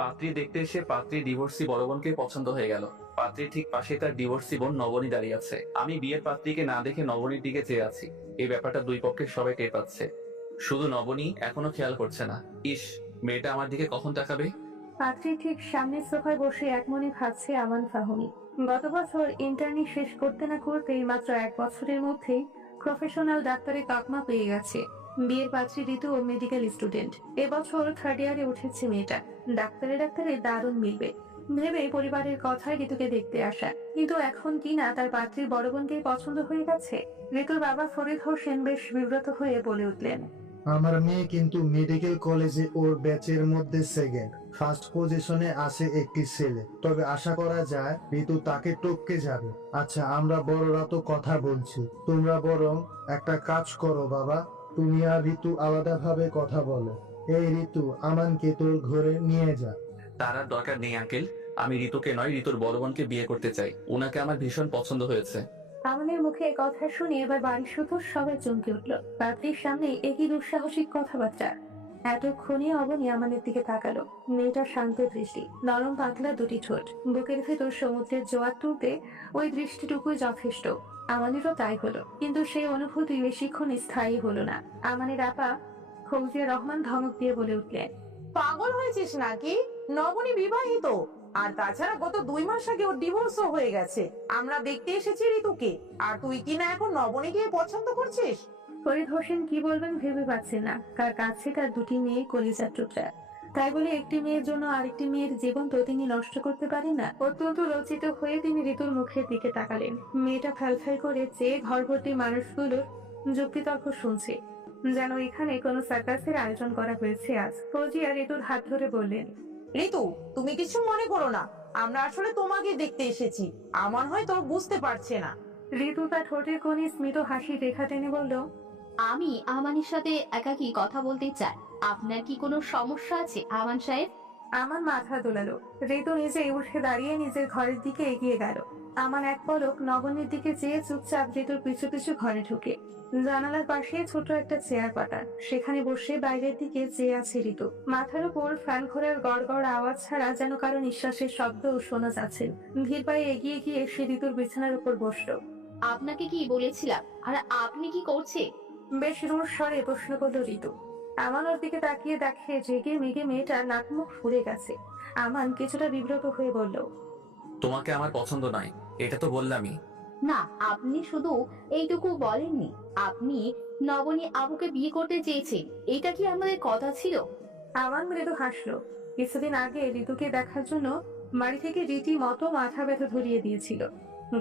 পাত্রী দেখতে এসে পাত্রী ডিভোর্সি বড় বোনকে পছন্দ হয়ে গেল। পাত্রীর ঠিক পাশে তার ডিভোর্সি বোন নবনী দাঁড়িয়ে আছে। আমি বিয়ের পাত্রীকে না দেখে নবনীর দিকে চেয়ে আছি। এই ব্যাপারটা দুই পক্ষের সবাই টের পাচ্ছে, শুধু নবনী এখনো খেয়াল করছে না। ইস, মেয়েটা আমার দিকে কখন তাকাবে। পাত্রী ঠিক সামনের সোফায় বসে একমনে ভাবছে আমান ফাহমি। গত বছর ইন্টার্নি শেষ করতে না করতেই মাত্র 1 বছরের মধ্যেই প্রফেশনাল ডাক্তারের তকমা পেয়ে গেছে। বিয়ের পাত্রী ঋতু ও মেডিকেল স্টুডেন্ট। এবছর 3rd ইয়ারে উঠেছে মেয়েটা। ডাক্তারে ডাক্তারে দারুণ মিলবে ভেবে পরিবারের কথায় ঋতুকে দেখতে আসা, কিন্তু এখন কিনা তার পাত্রীর বড় বোনকেই পছন্দ হয়ে গেছে। ঋতুর বাবা ফরিদ হোসেন বেশ বিব্রত হয়ে বলে উঠলেন, আমার মেয়ে কিন্তু মেডিকেল কলেজে ওর ব্যাচের মধ্যে সেকেন্ড, ফার্স্ট পজিশনে আসে একটি ছেলে। তবে আশা করা যায় ঋতু তাকে টপকে যাবে। আচ্ছা, আমরা বড়রা তো কথা বলছি, তোমরা বরং একটা কাজ করো বাবা, তুমি আর ঋতু আলাদাভাবে কথা বলো। এই ঋতু, আমানকে তোর ঘরে নিয়ে যা। তার আর দরকার নেই আঙ্কেল, আমি ঋতুকে নয় ঋতুর বড় বোনকে বিয়ে করতে চাই। ওনাকে আমার ভীষণ পছন্দ হয়েছে। আমাদের মুখে কথা শুনে এবার বাড়ির শুধু সবাই চমকে উঠল। পাত্রীর সামনে একই দুঃসাহসিক কথাবার্তা। এতক্ষণে অবনী আমাদের দিকে তাকালো। মেয়েটা শান্ত দৃষ্টি, নরম পাতলা দুটি ঠোঁট, বুকের ভেতর সমুদ্রের জোয়ার তুলতে ওই দৃষ্টিটুকুই যথেষ্ট। আমাদেরও তাই হলো, কিন্তু সেই অনুভূতি বেশিক্ষণ স্থায়ী হলো না। আমানের আপা ফৌজিয়া রহমান ধমক দিয়ে বলে উঠলেন, পাগল হয়েছিস নাকি? নবনী বিবাহিত, আর তাছাড়া গত 2 মাস আগে ওর ডিভোর্সও হয়ে গেছে। আমরা দেখতে এসেছি ঋতুকে, আর তুই কিনা এখন নবনীকে পছন্দ করছিস? ফরিদ হোসেন কি বলবেন ভেবে পাচ্ছেন না। তার কাছে তার দুটি মেয়ে কলিজার টুকরা, তাই বলে একটি মেয়ের জন্য আরেকটি মেয়ের জীবন তো তিনি নষ্ট করতে পারেন না। অত্যন্ত লজ্জিত হয়ে তিনি ঋতুর মুখের দিকে তাকালেন। মেয়েটা ফ্যালফ্যাল করে চেয়ে ঘর ভর্তি মানুষগুলোর যুক্তিতর্ক শুনছে, যেন এখানে কোনো সার্কাসের আয়োজন করা হয়েছে আজ। ফৌজিয়া ঋতুর হাত ধরে বললেন, ঋতু, তুমি কিছু মনে করো না, আমরা আসলে তোমাকে দেখতে এসেছি। আমার হয়তো বুঝতে পারছে না। ঋতু তার ঠোঁটের কোণে স্মিত হাসি রেখা টেনে বলল, আমি আমানের সাথে একাকী কথা বলতে চাই। আপনার কি কোনো সমস্যা আছে আমান সাহেব? আমার মাথা দোলালো। ঋতু নিজে উঠে দাঁড়িয়ে নিজের ঘরের দিকে এগিয়ে গেল। আমার এক পলক নবনীর দিকে চেয়ে চুপচাপ ঋতুর পিছু পিছু ঘরে ঢুকে জানালার পাশে ছোট একটা চেয়ার পাতা, সেখানে বসে বাইরের দিকে চেয়ে আছে ঋতু। মাথার উপর ফ্যান ঘোরার গড় আওয়াজ ছাড়া যেন কারো নিঃশ্বাসের শব্দও শোনা যাচ্ছে। ধীর পায়ে এগিয়ে গিয়ে সে ঋতুর বিছানার উপর বসলো। আপনাকে কি বলেছিলাম, আর আপনি কি করছে? বেশ রুড় স্বরে প্রশ্ন করলো ঋতু। আমান ওর দিকে তাকিয়ে দেখে জেগে মেগে মেয়েটার নাক মুখ ফুলে গেছে। আমান কিছুটা বিব্রত হয়ে বলল, তোমাকে আমার পছন্দ নয়, এটা তো বললামই। না, আপনি শুধু এইটুকু বলেননি, আপনি নবনী আবুকে বিয়ে করতে চেয়েছেন। এটা কি আমাদের কথা ছিল? আমান মৃদু হাসলো। কিছুদিন আগে ঋতুকে দেখার জন্য বাড়ি থেকে রীতিমতো মাথা ব্যথা ধরিয়ে দিয়েছিল।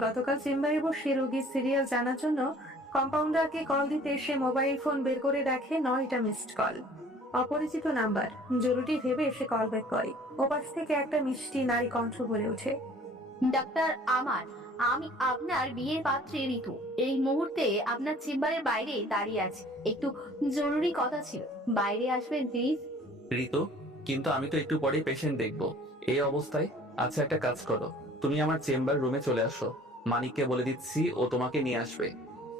গতকাল চেম্বারে বসে রোগীর সিরিয়াল জানার জন্য কম্পাউন্ডারকে কল দিতে সে মোবাইল ফোন বের করে দেখে 9টা মিসড কল। অপরিচিত নাম্বার। জরুরি ভেবে সে কল ব্যাক করে। ওপাশ থেকে একটা মিষ্টি নারী কণ্ঠ বলে ওঠে, ডাক্তার আমান, আমি আপনার বিয়ের পাত্রী ঋতু। এই মুহূর্তে আপনার চেম্বারের বাইরে দাঁড়িয়ে আছি, একটু জরুরি কথা ছিল, বাইরে আসবেন প্লিজ? ঋতু, কিন্তু আমি তো একটু পরেই পেশেন্ট দেখবো এই অবস্থায়। আচ্ছা, একটা কাজ করো, তুমি আমার চেম্বার রুমে চলে আসো। মানিককে বলে দিচ্ছি, ও তোমাকে নিয়ে আসবে।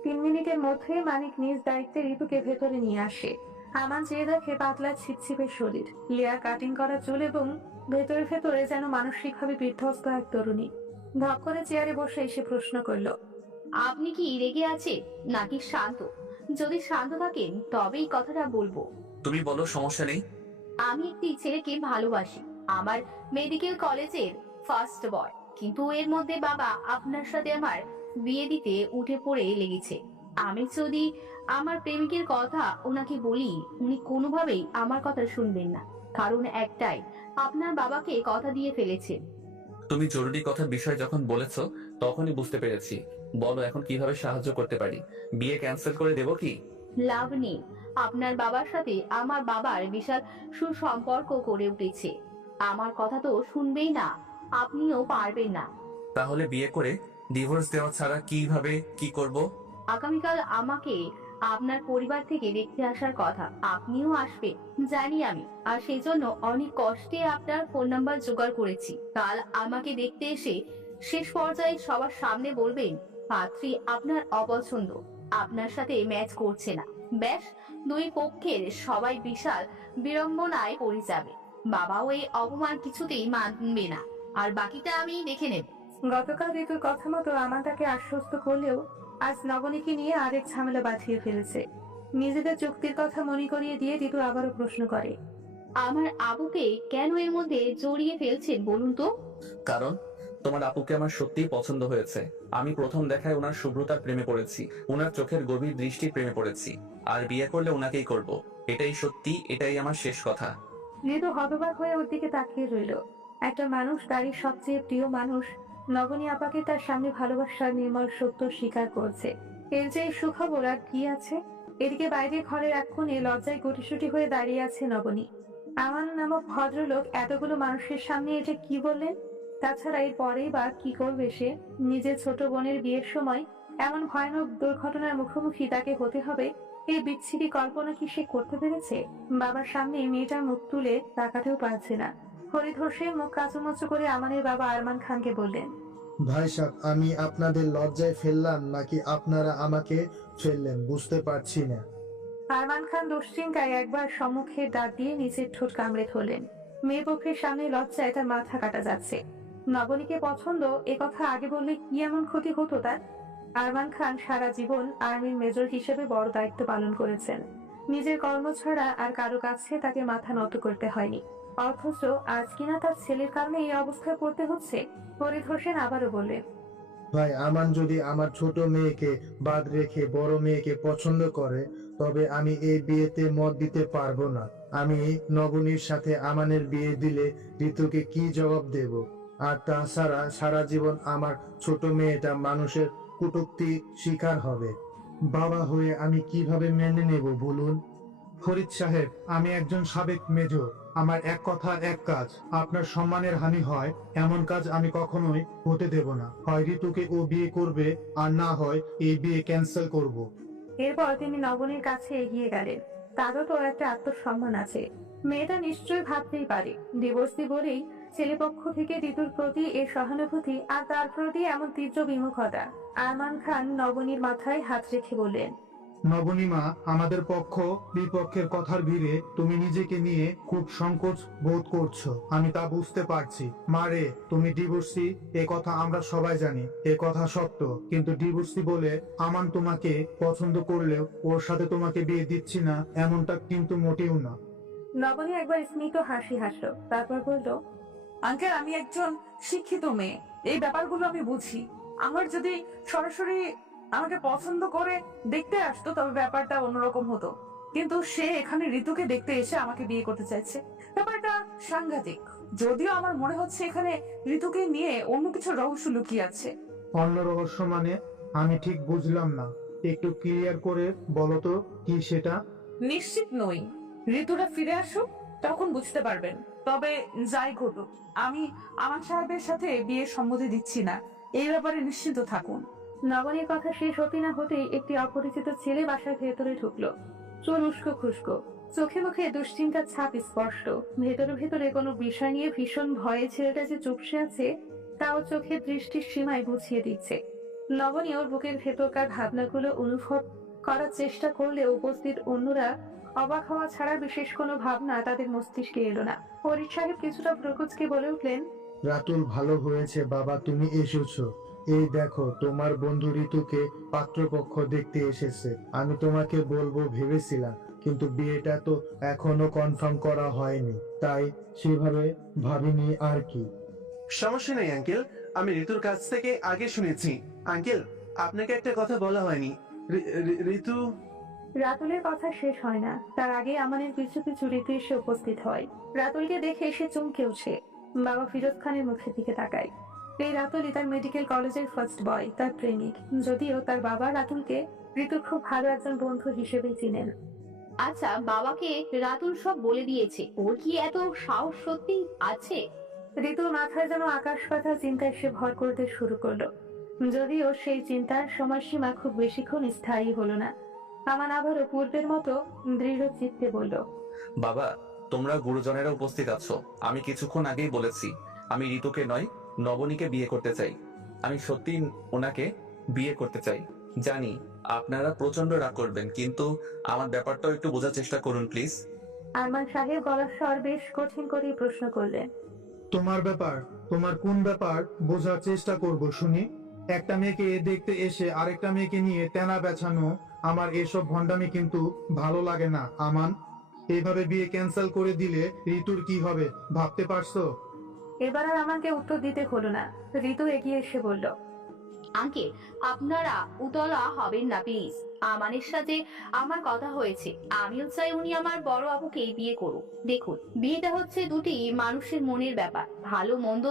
3 মিনিটের মধ্যে মানিক নিজ দায়িত্বে ঋতুকে ভেতরে নিয়ে আসে। আমান চেয়ে দেখে পাতলা ছিপছিপে শরীর, লেয়ার কাটিং করা চুল এবং ভেতরে ভেতরে যেন মানসিকভাবে বিধ্বস্ত এক তরুণী। ধপ করে চেয়ারে বসে এসে প্রশ্ন করলো, আপনি কি রেগে আছেন নাকি শান্ত? যদি শান্ত থাকেন তবেই কথাটা বলবো। তুমি বলো, সমস্যা নেই। আমি একটি ছেলেকে ভালোবাসি, আমার মেডিকেল কলেজের ফার্স্ট বয়, কিন্তু এর মধ্যে বাবা আপনার সাথে আমার বিয়ে দিতে উঠে পড়ে লেগেছে। আমি যদি আমার প্রেমিকের কথা ওনাকে বলি, উনি কোনোভাবেই আমার কথা শুনবেন না। কারণ একটাই, আপনার বাবাকে কথা দিয়ে ফেলেছেন। তুমি জরুরি কথার বিষয় যখন বলেছো তখনই বুঝতে পেরেছি। বলো এখন কিভাবে সাহায্য করতে পারি? বিয়ে ক্যান্সেল করে দেবো কি? লাভ নেই, আপনার বাবার সাথে আমার বাবার বিশাল সুসম্পর্ক গড়ে উঠেছে। আমার কথা তো শুনবেই না, আপনিও পারবেন না। তাহলে বিয়ে করে ডিভোর্স দেওয়া ছাড়া কিভাবে কি করব? আগামীকাল আমাকে আপনার পরিবার থেকে দেখতে আসার কথা, আপনিও আসবেন জানি আমি, আর সেই জন্য অনেক কষ্টে আপনার ফোন নাম্বার জোগাড় করেছি। কাল আমাকে দেখতে এসে শেষ পর্যায়ে সবার সামনে বলবেন পাত্রী আপনার অপছন্দ, আপনার সাথে ম্যাচ করছে না। ব্যাস, দুই পক্ষের সবাই বিশাল বিড়ম্বনায় পড়ে যাবে। বাবাও এই অপমান কিছুতেই মানবে না, আর বাকিটা আমি দেখে নেব। গতকাল ঋতুর কথা মতো আমান তাকে আশ্বস্ত করলেও আজ নবনীকে নিয়ে আরেক ঝামেলা বাঁধিয়ে ফেলেছে। নিজেদের চুক্তির কথা মনে করিয়ে দিয়ে ঋতু আবারও প্রশ্ন করে। আমার আবুকে কেন এর মধ্যে জড়িয়ে ফেলছেন বলুন তো? কারণ তোমার আপুকে আমার সত্যিই পছন্দ হয়েছে। আমি প্রথম দেখায় ওনার শুভ্রতার প্রেমে পড়েছি, ওনার চোখের গভীর দৃষ্টি প্রেমে পড়েছি, আর বিয়ে করলে ওনাকেই করব। এটাই সত্যি, এটাই আমার শেষ কথা। ঋতু হতবাক হয়ে ওর দিকে তাকিয়ে রইল। একটা মানুষ, তারই সবচেয়ে প্রিয় মানুষ নবনী আপাকে তার সামনে ভালোবাসার নির্মল সত্য স্বীকার করছে। এর যে সুখবর আর কি আছে? এদিকে বাইরে ঘরের এক কোণে লজ্জায় গুটিসুটি হয়ে দাঁড়িয়ে আছে নবনী। আমান নামক ভদ্রলোক এতগুলো মানুষের সামনে এটা কি বললেন? তাছাড়া এর পরেই বা কি করবে সে? নিজের ছোট বোনের বিয়ের সময় এমন ভয়ানক দুর্ঘটনার মুখোমুখি তাকে হতে হবে, এই বিচ্ছিরি কল্পনা কি সে করতে পেরেছে? বাবার সামনে মেয়েটার মুখ তুলে তাকাতেও পারছে না। হরিধর্ষের মুখ কাচুমাচু করে আমানের বাবা আরমান খানকে বললেন, ভাই সাহেব, আমি আপনাদের লজ্জায় ফেললাম নাকি আপনারা আমাকে ফেললেন বুঝতে পারছি না। আরমান খান দুশ্চিন্তায় একবার সম্মুখে দাঁত দিয়ে নিচের ঠোঁট কামড়ে ধরলেন। মেয়ে পক্ষের সামনে লজ্জায় তার মাথা কাটা যাচ্ছে। নবনীকে পছন্দ, এ কথা আগে বললে কি এমন ক্ষতি হতো তার? আরমান খান সারা জীবন আর্মির মেজর হিসেবে বড় দায়িত্ব পালন করেছেন। নিজের কর্ম ছাড়া আর কারো কাছে তাকে মাথা নত করতে হয়নি, অথচ আজ কিনা তার ছেলের কারণে এই অবস্থায় পড়তে হচ্ছে। ফরিদ হোসেন আবারও বললেন, ভাই, আমান যদি আমার ছোট মেয়েকে বাদ রেখে বড় মেয়েকে পছন্দ করে তবে আমি এই বিয়েতে মত দিতে পারবো না। আমি নবনীর সাথে আমানের বিয়ে দিলে ঋতুকে কি জবাব দেব? আর তাছাড়া সারা জীবন আমার ছোট মেয়েটা মানুষের কটূক্তি শিকার হবে। বাবা হয়ে আমি কিভাবে মেনে নেব বলুন? ফরিদ সাহেব, আমি একজন সাবেক মেজর। আমার এক কথা এক কাজ। আপনার সম্মানের হানি হয় এমন কাজ আমি কখনোই হতে দেব না। হয় ঋতুকে ও বিয়ে করবে, আর না হয় এই বিয়ে ক্যান্সেল করব। এরপর তিনি নবনীর কাছে এগিয়ে গেলেন। তারও তো একটা আত্মসম্মান আছে। মেয়েটা নিশ্চয়ই ভাবতেই পারে ডিভোর্সি বলেই ছেলেপক্ষ থেকে ঋতুর প্রতি এর সহানুভূতি আর তার প্রতি এমন তীব্র বিমুখতা। আরমান খান নবনীর মাথায় হাত রেখে বললেন, নবনীমা, আমাদের পক্ষ বিপক্ষের কথার ভিড়ে তুমি নিজেকে নিয়ে খুব সংকোচ বোধ করছো, আমি তা বুঝতে পারছি। মারে, তুমি ডিভোর্সি এ কথা আমরা সবাই জানি, এ কথা সত্য। কিন্তু ডিভোর্সি বলে আমান তোমাকে পছন্দ করলেও ওর সাথে তোমাকে বিয়ে দিচ্ছি না এমনটা কিন্তু মোটেও না। নবনী একবার স্মিত হাসি হাসলো, তারপর বলল, আঙ্কেল, আমি একজন শিক্ষিত মেয়ে, এই ব্যাপারগুলো আমি বুঝি। আমার যদি সরাসরি আমাকে পছন্দ করে দেখতে আসতো তবে ব্যাপারটা অন্যরকম হতো, কিন্তু সে এখানে ঋতুকে দেখতে এসে আমাকে বিয়ে করতে চাইছে। ব্যাপারটা সাংঘাতিক। যদিও আমার মনে হচ্ছে এখানে ঋতুকে নিয়ে অন্য কিছু রহস্য লুকিয়ে আছে। অন্য রহস্য মানে? আমি ঠিক বুঝলাম না, একটু ক্লিয়ার করে বলো তো কি সেটা। নিশ্চিত নই, ঋতুরা ফিরে আসুক তখন বুঝতে পারবেন। তবে যাই ঘটুক, আমি আমান সাহেবের সাথে বিয়ের সম্মতি দিচ্ছি না, এই ব্যাপারে নিশ্চিন্ত থাকুন। নবনীর কথা শেষ হতে না হতেই একটি অপরিচিত ছেলে বাসার ভেতরে ঢুকলো। চুল উস্কো খুস্কো, চোখে মুখে দুশ্চিন্তার ছাপ স্পষ্ট। ভেতরে ভেতরে কোনো বিষয় নিয়ে ভীষণ ভয়ে ছেলেটা যে চুপসে আছে তাও চোখের দৃষ্টির সীমায় বুঝিয়ে দিচ্ছে। নবনী ওর বুকের ভেতরকার ভাবনাগুলো অনুভব করার চেষ্টা করলে উপস্থিত অন্যরা অবাক হওয়া ছাড়া বিশেষ কোনো ভাবনা তাদের মস্তিষ্কে এলো না। ফরিদ সাহেব কিছুটা প্রকুচকে বলে উঠলেন, রাতুল, ভালো হয়েছে বাবা তুমি এসেছো। এই দেখো, তোমার বন্ধু ঋতুকে পাত্রপক্ষ দেখতে এসেছে। আমি তোমাকে বলবো ভেবেছিলাম, কিন্তু বিয়েটা তো এখনো কনফার্ম করা হয়নি, তাই সেভাবে ভাবিনি আর কি। সমস্যা নেই আঙ্কেল, আমি ঋতুর কাছ থেকে আগে শুনেছি। আঙ্কেল, আপনাকে একটা কথা বলা হয়নি। ঋতু। রাতুলের কথা শেষ হয় না, তার আগে আমানের পিছু পিছু ঋতু এসে উপস্থিত হয়। রাতুলকে দেখে এসে চমকে ওঠে। বাবা ফিরোজ খানের মুখের দিকে তাকায়। এই রাতুলই তার মেডিকেল কলেজের ফার্স্ট বয়, তার প্রেমিক। যদিও তার বাবা রাতুলকে ঋতুর খুব ভালো একজন বন্ধু হিসেবেই চিনেন। আচ্ছা, বাবাকে রাতুল সব বলে দিয়েছে? ওর কি এত সাহস সত্যি আছে? ঋতুর মাথায় যেন আকাশ পাতাল চিন্তায় সে ভর করতে শুরু করলো। যদিও সেই চিন্তার সময়সীমা খুব বেশিক্ষণ স্থায়ী হলো না। আমান আবারও পূর্বের মতো দৃঢ় চিত্তে বলল, বাবা, তোমরা গুরুজনেরা উপস্থিত আছো। আমি কিছুক্ষণ আগেই বলেছি আমি ঋতুকে নয় নবনীকে বিয়ে করতে চাই। আমি সত্যি ওনাকে বিয়ে করতে চাই। জানি আপনারা প্রচন্ড রাগ করবেন, কিন্তু আমার ব্যাপারটাও একটু বোঝার চেষ্টা করুন প্লিজ। আরমান সাহেব গলার স্বর বেশ কঠিন করে প্রশ্ন করলেন। তোমার ব্যাপার, তোমার কোন ব্যাপার বোঝার চেষ্টা করব শুনি। একটা মেয়েকে দেখতে এসে আরেকটা মেয়েকে নিয়ে তেনা বেছানো, আমার এসব ভণ্ডামি কিন্তু ভালো লাগে না আমান। এইভাবে বিয়ে ক্যান্সেল করে দিলে ঋতুর কি হবে ভাবতে পারছো? এবার আর আমাকে উত্তর দিতে হলো না। ঋতু এগিয়ে এসে বলল, আঙ্কেল, আপনারা উতলা হবেন না প্লিজ। আমানের সাথে আমার কথা হয়েছে, আমিও চাই উনি আমার বড় আপুকে বিয়ে করুক। দেখুন, বিয়েটা হচ্ছে দুটি মানুষের মনের ব্যাপার, ভালো মন্দ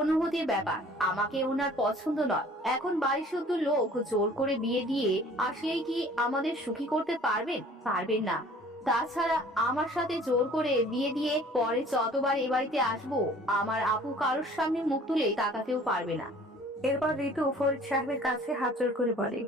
অনুভূতির ব্যাপার। আমাকে ওনার পছন্দ নয়, এখন 22 লোক জোর করে বিয়ে দিয়ে আসলেই কি আমাদের সুখী করতে পারবেন? পারবেন না। তাছাড়া আমার সাথে জোর করে বিয়ে দিয়ে পরে যতবার এ বাড়িতে আসবো, আমার আপু কারোর সামনে মুখ তুলে তাকাতেও পারবে না। এরপর ঋতু ফরিদ সাহেবের কাছে হাত জোর করে বলে,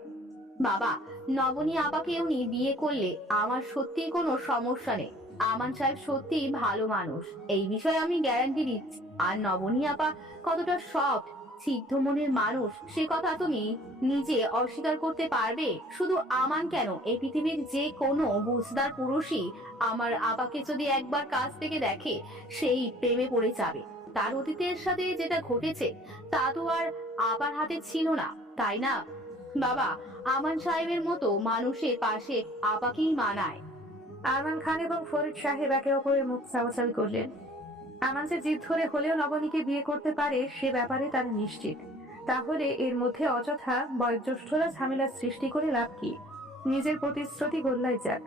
বাবা, নবনী আপাকে উনি বিয়ে করলে আমার সত্যি কোনো সমস্যা নেই। আমান সাহেব সত্যি ভালো মানুষ, এই বিষয়ে আমি গ্যারান্টি দিচ্ছি। আর নবনী আপা কতটা সফট, সিদ্ধ মনের মানুষ, সে কথা তুমি নিজে অস্বীকার করতে পারবে। শুধু আমান কেন, এই পৃথিবীর যে কোনো বুঝদার পুরুষই আমার আপাকে যদি একবার কাছ থেকে দেখে, সেই প্রেমে পড়ে যাবে। তার অতীতের সাথে যেটা ঘটেছে তা তো আর আপার হাতে ছিল না, তাই না বাবা? আমান সাহেবের মতো মানুষের পাশে আপাকেই মানায়। আরমান খান এবং ফরিদ সাহেব একে অপরের মুখ চাওয়াচাওয়ি করলেন। আমান যে জিদ ধরে হলেও নবনীকে বিয়ে করতে পারে সে ব্যাপারে তারা নিশ্চিত। তাহলে এর মধ্যে অযথা বয়োজ্যেষ্ঠরা ঝামেলা সৃষ্টি করে লাভ কি? নিজের প্রতিশ্রুতি গোল্লায় যাক।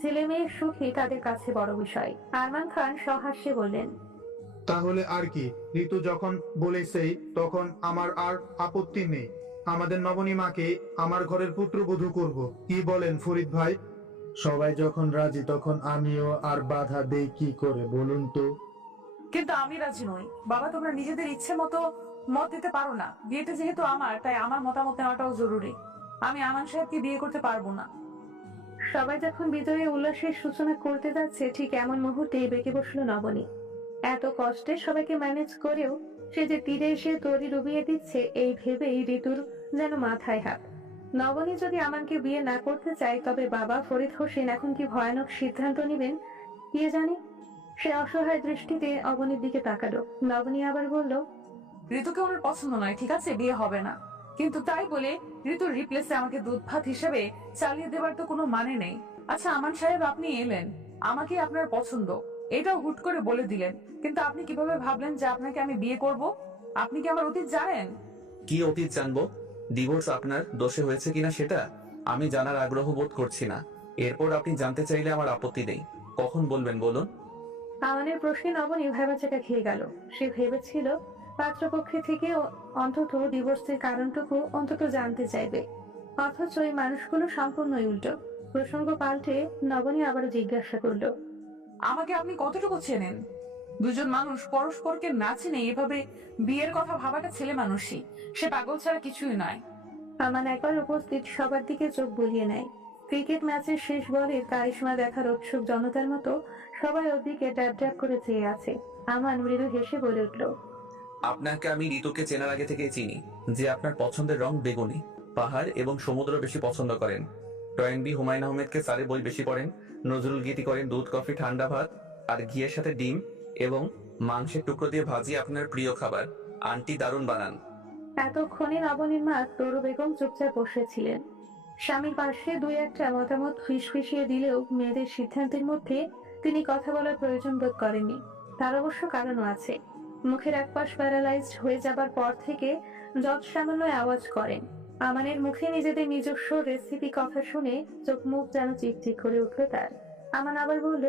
ছেলে মেয়ের সুখই তাদের কাছে বড় বিষয়। আরমান খান সহাস্যে বললেন, তাহলে আর কি, ঋতু যখন বলেছেই তখন আমার আর আপত্তি নেই। আমাদের নবনীমাকে আমার ঘরের পুত্রবধূ করব, কি বলেন ফরিদ ভাই? সবাই যখন রাজি তখন আমিও আর বাধা দেই কি করে বলুন তো? কিন্তু আমি রাজি নই। বাবা, তোমরা নিজেদের ইচ্ছে মতো মত দিতে পারো না। বিয়েটা যেহেতু আমার, তাই আমার মতামত নেওয়াটাও জরুরি। আমি আমান সাহেবকে বিয়ে করতে পারবো না। সবাই যখন বিজয়ের উল্লাসের সূচনা করতে যাচ্ছে ঠিক এমন মুহূর্তে বেঁকে বসলো নবনী। এত কষ্টে সবাইকে ম্যানেজ করেও সে যে তীরে এসে তরি ডুবিয়ে দিচ্ছে এই ভেবেই ঋতুর যেন মাথায় হাত। নবনী যদি আমাকে বিয়ে না করতে চায় তবে বাবা ফরিদ হোসেন এখন কি ভয়ানক সিদ্ধান্ত নেবেন কে জানে। সে অসহায় দৃষ্টিতে অবনীর দিকে তাকালো। নবনী আবার বলল, ঋতুকে ওনার পছন্দ নয়, ঠিক আছে, বিয়ে হবে না। কিন্তু তাই বলে ঋতুর রিপ্লেসে আমাকে দুধ ভাত হিসেবে চালিয়ে দেবার তো কোনো মানে নেই। আচ্ছা আমান সাহেব, আপনি এলেন, আমাকে আপনার পছন্দ, এটাও হুট করে বলে দিলেন, কিন্তু আপনি কিভাবে ভাবলেন যে আপনাকে আমি বিয়ে করব? আপনি কি আমার অতীত জানেন? কি অতীত জানবো? ডিভোর্স আপনার দোষে হয়েছে কিনা সেটা আমি জানার আগ্রহ বোধ করছি না। এরপর আপনি জানতে চাইলে আমার আপত্তি নেই। কখন বলবেন বলুন? আমানের প্রশ্নে নবনী ভেবাচাকা খেয়ে গেল। সে ভেবেছিল পাত্রপক্ষে থেকে অন্তত ডিভোর্সের কারণটুকু অন্তত জানতে চাইবে, অথচ এই মানুষগুলো সম্পূর্ণই উল্টো। প্রসঙ্গ পাল্টে নবনী আবারও জিজ্ঞাসা করলো, আমাকে আপনি কতটুকু চেনেন? দুজন মানুষ পরস্পরকে না চিনে এভাবে বিয়ের কথা ভাবাটা ছেলে মানুষই, সে পাগল ছাড়া কিছুই নয়। আমান একবার উপস্থিত সবার দিকে চোখ বুলিয়ে নেয়। ক্রিকেট ম্যাচের শেষ বলের কারিশমা দেখার উৎসুক জনতার মতো সবাই ওর দিকে ড্যাব ড্যাব করে চেয়ে আছে। আমান মৃদু হেসে বলে উঠল, আপনাকে আমি ঋতুকে চেনার আগে থেকে চিনি যে আপনার পছন্দের রং বেগুনি, পাহাড় এবং সমুদ্র বেশি পছন্দ করেন। টয়েনবি হুমায়ুন আহমেদকে স্যারের বই বেশি পড়েন। নজরুল গীতি করেন দুধ কফি ঠান্ডা ভাত আর ঘিয়ের সাথে ডিম এবং মাংসের টুকরো দিয়ে ভাজি আপনার প্রিয় খাবার। আন্টি দারুণ বানান। এতক্ষণে নবনীর মা তরু বেগম চুপচাপ বসেছিলেন। স্বামীর পাশে দুই একটা মতামত ফিসফিসিয়ে দিলেও মেয়েদের সিদ্ধান্তের মধ্যে তিনি কথা বলার প্রয়োজন বোধ করেননি। তার অবশ্য কারণও আছে। মুখের একপাশ প্যারালাইজড হয়ে যাবার পর থেকে যত সামান্য আওয়াজ করেন। আমানের মুখে নিজেদের নিজস্ব রেসিপি কথা শুনে চোখ মুখ যেন চিকচিক করে উঠল তার। আমান আবার বলল,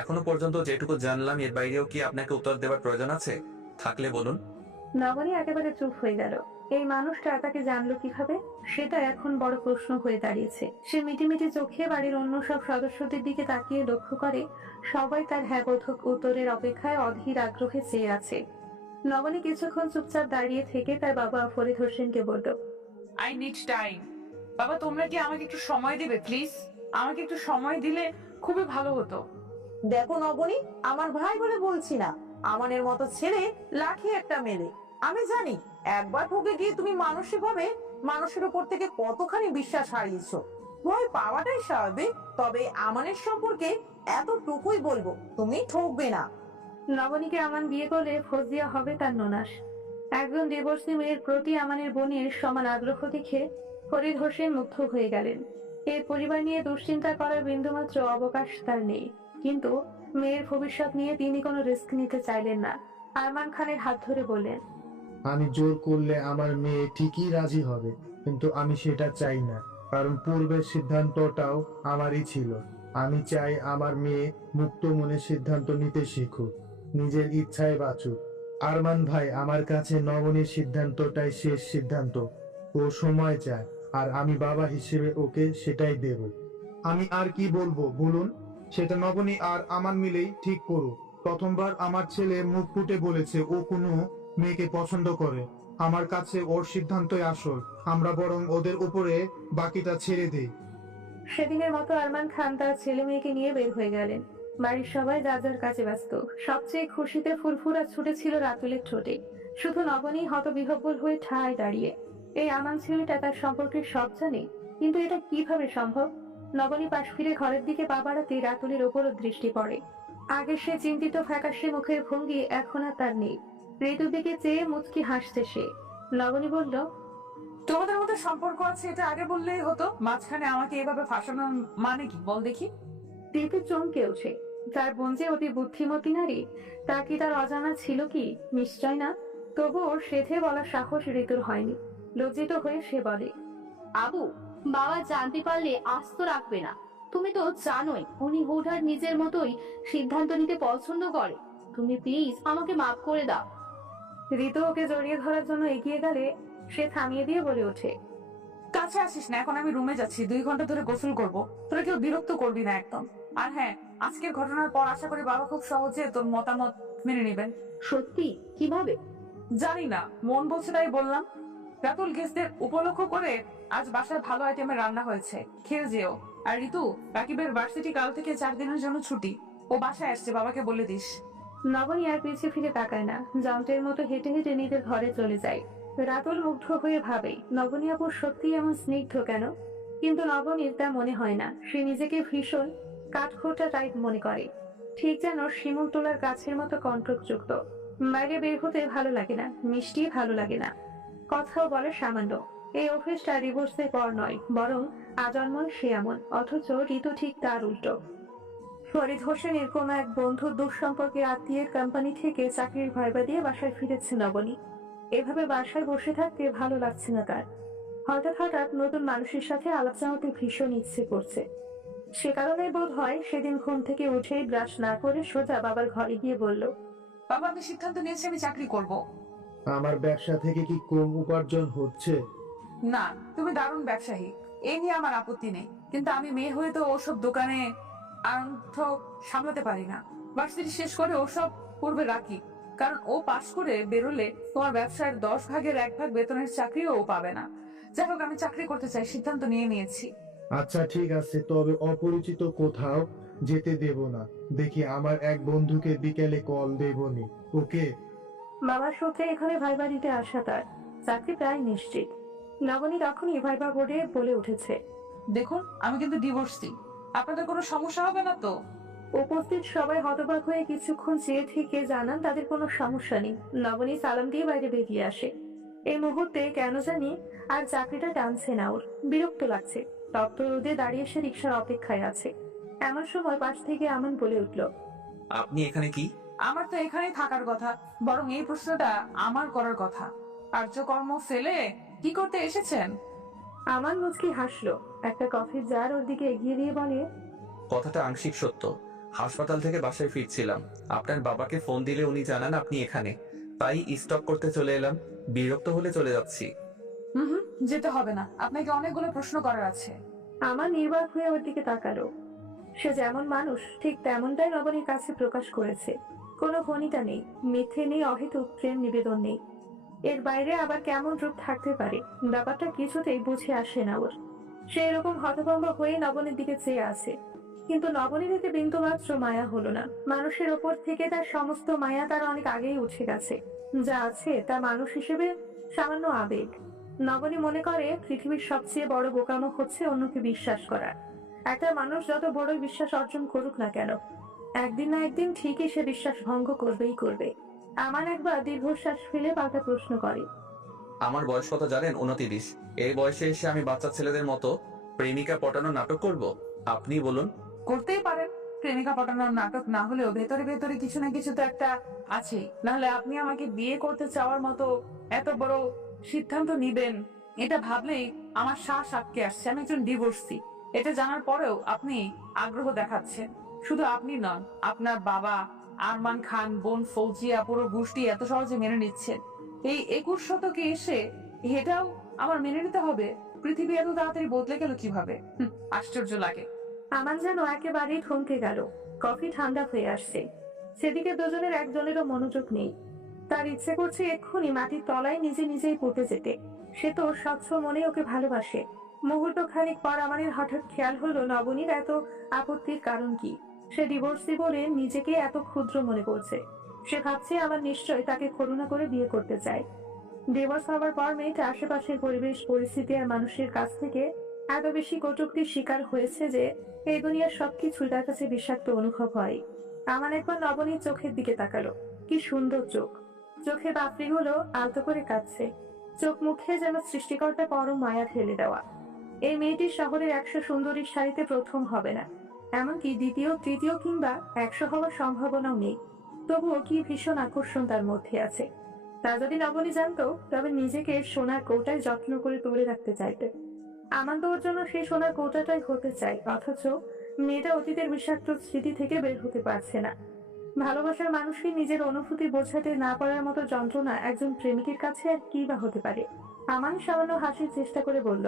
এখনো পর্যন্ত যেটুকু জানলাম এর বাইরেও কি আপনাকে উত্তর দেওয়ার প্রয়োজন আছে? থাকলে বলুন। নবনী একেবারে চুপ হয়ে গেল। এই মানুষটা তাকে জানলো কিভাবে, সেটা এখন বড় প্রশ্ন হয়ে দাঁড়িয়েছে। সে মিটিমিটি চোখে বাড়ির অন্য সব সদস্যদের দিকে তাকিয়ে লক্ষ্য করে সবাই তার হ্যাঁ বোধক উত্তরের অপেক্ষায় অধীর আগ্রহে চেয়ে আছে। নবনী কিছুক্ষণ চুপচাপ দাঁড়িয়ে থেকে তার বাবা ফরিদ হোসেনকে বলল, আই নিড টাইম। বাবা, তোমরা কি আমাকে একটু সময় দেবে প্লিজ? আমাকে একটু সময় দিলে খুবই ভালো হতো। দেখো নবনী, আমার ভাই বলে বলছি না, আমানের মতো ছেলে লাখে একটা মেলে। আমি জানি একবার ঠকে গিয়ে তুমি মানসিক ভাবে মানুষের উপর থেকে কতখানি বিশ্বাস হারিয়েছো। ভয় পাওয়াটাই স্বাভাবিক, তবে আমানের সম্পর্কে এতটুকুই বলবো, তুমি ঠকবে না। নবনীকে আমান বিয়ে করলে ফজিয়া হবে তার ননাস। একজন ডিভোর্সি মেয়ের প্রতি আমানের বোনের সমান আগ্রহ দেখে ফরিদ হোসেন মুগ্ধ হয়ে গেলেন। এই পরিবার নিয়ে দুশ্চিন্তা করার বিন্দুমাত্র অবকাশ তার নেই, কিন্তু মেয়ের ভবিষ্যৎ নিয়ে তিনি কোনো রিস্ক নিতে চাইলেন না। আরমান খানের হাত ধরে বললেন, আমি জোর করলে আমার মেয়ে ঠিকই রাজি হবে, কিন্তু আমি সেটা চাই না, কারণ পূর্বের সিদ্ধান্তটাও আমারই ছিল। আমি চাই আমার মেয়ে মুক্ত মনে সিদ্ধান্ত নিতে শিখুক, নিজের ইচ্ছায় বাঁচুক। আরমান ভাই, আমার কাছে নবনীর সিদ্ধান্তটাই শেষ সিদ্ধান্ত। ও সময় চায়, আর আমি বাবা হিসেবে ওকে সেটাই দেব। আমি আর কি বলবো বলুন, সেটা নবনী আর আমান মিলেই ঠিক করুক। প্রথমবার আমার ছেলে মুখ ফুটে বলেছে ও কোনো মেয়েকে পছন্দ করে। আমার কাছে ওর সিদ্ধান্তই আসল। আমরা বরং ওদের উপরে বাকিটা ছেড়ে দেই। সেদিনের মতো আরমান খান তার ছেলে মেয়েকে নিয়ে বের হয়ে গেলেন। বাড়ির সবাই যার যার কাজে ব্যস্ত। সবচেয়ে খুশিতে ফুরফুরা ছুটেছিল রাতুলের ঠোঁটে। শুধু নবনী হতবিহ্বল হয়ে ঠায় দাঁড়িয়ে। এই আমান ছেলেটা তার সম্পর্কে সব জানে, কিন্তু এটা কিভাবে সম্ভব? নবনী পাশ ফিরে ঘরের দিকে পা বাড়াতে রাতুলের ওপরও দৃষ্টি পড়ে। আগে সে চিন্তিত ফ্যাকাশে মুখের ভঙ্গি এখন আর তার নেই। ঋতুর দিকে চেয়ে মুচকি হাসছে সে। নবনী বলল, তোমাদের মধ্যে সম্পর্ক আছে এটা আগে বললেই হতো, মাঝখানে আমাকে এভাবে ফাঁসানোর মানে কি বল দেখি? ঋতু চমকে ওঠে। তার বোন যে অতি বুদ্ধিমতী নারী, তা কি তার অজানা ছিল কি? নিশ্চয় না। তবুও সেধে বলার সাহস ঋতুর হয়নি। লজ্জিত হয়ে সে বলে, আবু, বাবা জানতে পারলে আস্ত রাখবে না। তুমি তো জানোই উনি হুটহাট নিজের মতোই সিদ্ধান্ত নিতে পছন্দ করে। তুমি প্লিজ আমাকে মাফ করে দাও। ঋতু ওকে জড়িয়ে ধরার জন্য এগিয়ে গেলে সে থামিয়ে দিয়ে বলে ওঠে, কাছে আসিস না, এখন আমি রুমে যাচ্ছি, 2 ঘন্টা ধরে গোসল করব। তোরা কেউ বিরক্ত করবি না একদম। আর হ্যাঁ, আজকের ঘটনার পর আশা করি বাবা খুব সহজে তোর মতামত মেনে নেবেন। সত্যি? কিভাবে? জানি না, মন বলছে তাই বললাম। রাতুল গেস্টদের উপলক্ষ করে আজ বাসায় ভালো আইটেমের রান্না হয়েছে, খেয়ে যেও। আর ঋতু, রাকিবের ভার্সিটি কাল থেকে 4 দিনের জন্য ছুটি, ও বাসায় আসছে, বাবাকে বলে দিস। নবনী আর পিছিয়ে ফিরে তাকায় না, যন্ত্রের মতো হেঁটে হেঁটে নিজের ঘরে চলে যায়। রাতুল মুগ্ধ হয়ে ভাবে, নবনী আপু সত্যি এমন স্নিগ্ধ কেন? কিন্তু নবনীর তা মনে হয় না। সে নিজেকে ভীষণ কাঠখোট্টা টাইপ মনে করে, ঠিক যেন শিমুল তোলার গাছের মতো কণ্ঠযুক্ত। বাইরে বের হতে ভালো লাগে না, মিষ্টি ভালো লাগে না, কথাও বলে সামান্য। এই অভ্যেসটা ডিভোর্সের পর নয়, বরং আজন্মই সে এমন। অথচ ঋতু ঠিক তার উল্টো। ফরিদ হোসেনের কোনো এক বন্ধুর দুঃসম্পর্কের আত্মীয়ের কোম্পানি থেকে চাকরির ভাইবা দিয়ে বাসায় ফিরেছে নবনী। এভাবে বাসায় বসে থাকতে ভালো লাগছে না তার। হঠাৎ হঠাৎ নতুন মানুষের সাথে আলোচনা হতে ভীষণ ইচ্ছে করছে। সে কারণে বোধ হয় সেদিন ঘুম থেকে উঠেই ব্রাশ না করে সোজা বাবার ঘরে গিয়ে বলল, বাবা, আমি সিদ্ধান্ত নিয়েছি আমি চাকরি করব। আমার ব্যবসা থেকে কি কম উপার্জন হচ্ছে? না, তুমি দারুণ ব্যবসায়ী, এই নিয়ে আমার আপত্তি নেই, কিন্তু আমি মেয়ে হয়ে তো ওসব দোকানে আরম্ভ সামলাতে পারি না। ভার্সিটি শেষ করে ওসব পূর্বে রাখি, কারণ ও পাশ করে বেরোলে তোমার ব্যবসার 10 ভাগের 1 ভাগ বেতনের চাকরিও ও পাবে না। যাই হোক, আমি চাকরি করতে চাই, সিদ্ধান্ত নিয়ে নিয়েছি। আচ্ছা ঠিক আছে, তবে অপরিচিত কোথাও যেতে দেব না। দেখি আমার এক বন্ধুকে বিকেলে কল দেবনি, ওকে? বাবার সূত্রে এখানে ভাইবা দিতে আসা তার। চাকরি প্রায় নিশ্চিত। নবনী তখনই ভাইবা বোর্ডে বলে উঠেছে, দেখুন, আমি কিন্তু ডিভোর্সি, আপনাদের কোনো সমস্যা হবে না তো? উপস্থিত সবাই হতবাক হয়ে কিছুক্ষণ চেয়ে থেকে জানান তাদের কোনো সমস্যা নেই। নবনী সালাম দিয়ে বাইরে বেরিয়ে আসে। এই মুহূর্তে কেন জানি আর চাকরিটা টানছে না ওর, বিরক্ত লাগছে। তপ্ত রোদে দাঁড়িয়ে সে রিক্সার অপেক্ষায় আছে। এমন সময় পাশ থেকে আমান বলে উঠল, আপনি এখানে কি? আমার তো এখানেই থাকার কথা, বরং এই প্রশ্নটা আমার করার কথা। কার্যকর্ম ফেলে কি করতে এসেছেন? আমান মুচকি হাসলো। একটা কফির জার ওর দিকে এগিয়ে দিয়ে বলে, কথাটা আংশিক সত্য। হাসপাতাল থেকে বাসায় ফিরছিলাম, আপনার বাবাকে ফোন দিলে উনি জানান আপনি এখানে, তাই স্টক করতে চলে এলাম। বিরক্ত হলে চলে যাচ্ছি। হুম, যেতে হবে না, আপনাকে অনেকগুলো প্রশ্ন করার আছে। আমার নির্বাক হয়ে ওর দিকে তাকালো। সে যেমন মানুষ ঠিক তেমনটাই নবনীর কাছে প্রকাশ করেছে। কোনো ভনিতা নেই, মিথ্যে নেই, অহেতুক প্রেম নিবেদন নেই। এর বাইরে আবার কেমন রূপ থাকতে পারে, ব্যাপারটা কিছুতেই বুঝে আসে না ওর। সে এরকম হতভম্ব হয়ে নবনীর দিকে চেয়ে আছে, কিন্তু নবনীর এতে বিন্দুমাত্র মায়া হলো না। মানুষের ওপর থেকে তার সমস্ত মায়া তার অনেক আগেই উঠে গেছে। যা আছে তা মানুষ হিসেবে সামান্য আবেগ। নবনী মনে করে পৃথিবীর সবচেয়ে বড় বোকামো হচ্ছে অন্যকে বিশ্বাস করা। একটা মানুষ যত বড়ই বিশ্বাস অর্জন করুক না কেন, একদিন না একদিন ঠিকই সে বিশ্বাস ভঙ্গ করবেই করবে। আমান একবার দীর্ঘশ্বাস ফেলে পাল্টা প্রশ্ন করে। আমার বয়স কত জানেন? 29। এই বয়সে এসে আমি বাচ্চা ছেলেদের মতো প্রেমিকা পটানোর নাটক করব? আপনি বলুন। করতেই পারেন, প্রেমিকা পটানোর নাটক না হলেও ভেতরে ভেতরে কিছু না কিছু তো একটা আছেই। নাহলে আপনি আমাকে বিয়ে করতে চাওয়ার মতো এত বড় সিদ্ধান্ত নিবেন, এটা ভাবলেই আমার শ্বাস আটকে আসছে। আমি একজন ডিভোর্সি, এটা জানার পরেও আপনি আগ্রহ দেখাচ্ছেন। শুধু আপনি নন, আপনার বাবা, আরমান খান, বোন ফৌজিয়া, পুরো গোষ্ঠী এত সহজে মেনে নিচ্ছেন। এই 21 শতকে এসে এটাও আমার মেনে নিতে হবে? পৃথিবী এত তাড়াতাড়ি বদলে গেল কিভাবে? আশ্চর্য লাগে। আমান যেন একেবারেই থমকে গেল। কফি ঠান্ডা হয়ে আসছে, সেদিকে দুজনের একজনেরও মনোযোগ নেই। তার ইচ্ছে করছে এক্ষুনি মাটির তলায় নিজে নিজেই পড়তে যেতে। সে তো স্বচ্ছ মনে ওকে ভালোবাসে। মুহূর্ত খানিক পর আমাদের হঠাৎ খেয়াল হলো নবনীর এত আপত্তির কারণ কি। সে ডিভোর্সি বলে নিজেকে এত ক্ষুদ্র মনে করছে। সে ভাবছে আমার নিশ্চয় তাকে করুণা করে বিয়ে করতে চায়। ডিভোর্স হওয়ার পর মেয়েটা আশেপাশের পরিবেশ, পরিস্থিতি আর মানুষের কাছ থেকে এত বেশি কটূক্তির শিকার হয়েছে যে এই দুনিয়ার সবকিছু তার কাছে বিষাক্ত অনুভব হয়। আমার একবার নবনীর চোখের দিকে তাকালো। কি সুন্দর চোখ! চোখের পাপড়িগুলো আলতো করে কাঁদছে। চোখ মুখে যেন সৃষ্টিকর্তা পরম মায়া ঢেলে দেওয়া। এই মেয়েটি শহরের 100 সুন্দরীর সারিতে প্রথম হবে না, এমনকি দ্বিতীয়, তৃতীয় কিংবা 100 হওয়ার সম্ভাবনাও নেই। তবুও কি ভীষণ আকর্ষণ তার মধ্যে আছে। তা যদি নবনী জানতো, তবে নিজেকে সোনার কৌটায় যত্ন করে তুলে রাখতে চাইবে। আমার তো ওর জন্য সেই সোনার কৌটাটাই হতে চাই, অথচ মেয়েটা অতীতের বিষাক্ত স্মৃতি থেকে বের হতে পারছে না। ভালোবাসার মানুষকে নিজের অনুভূতি বোঝাতে না পারার মতো যন্ত্রণা একজন প্রেমিকের কাছে আর কি বা হতে পারে। আমান সামান্য হাসির চেষ্টা করে বলল,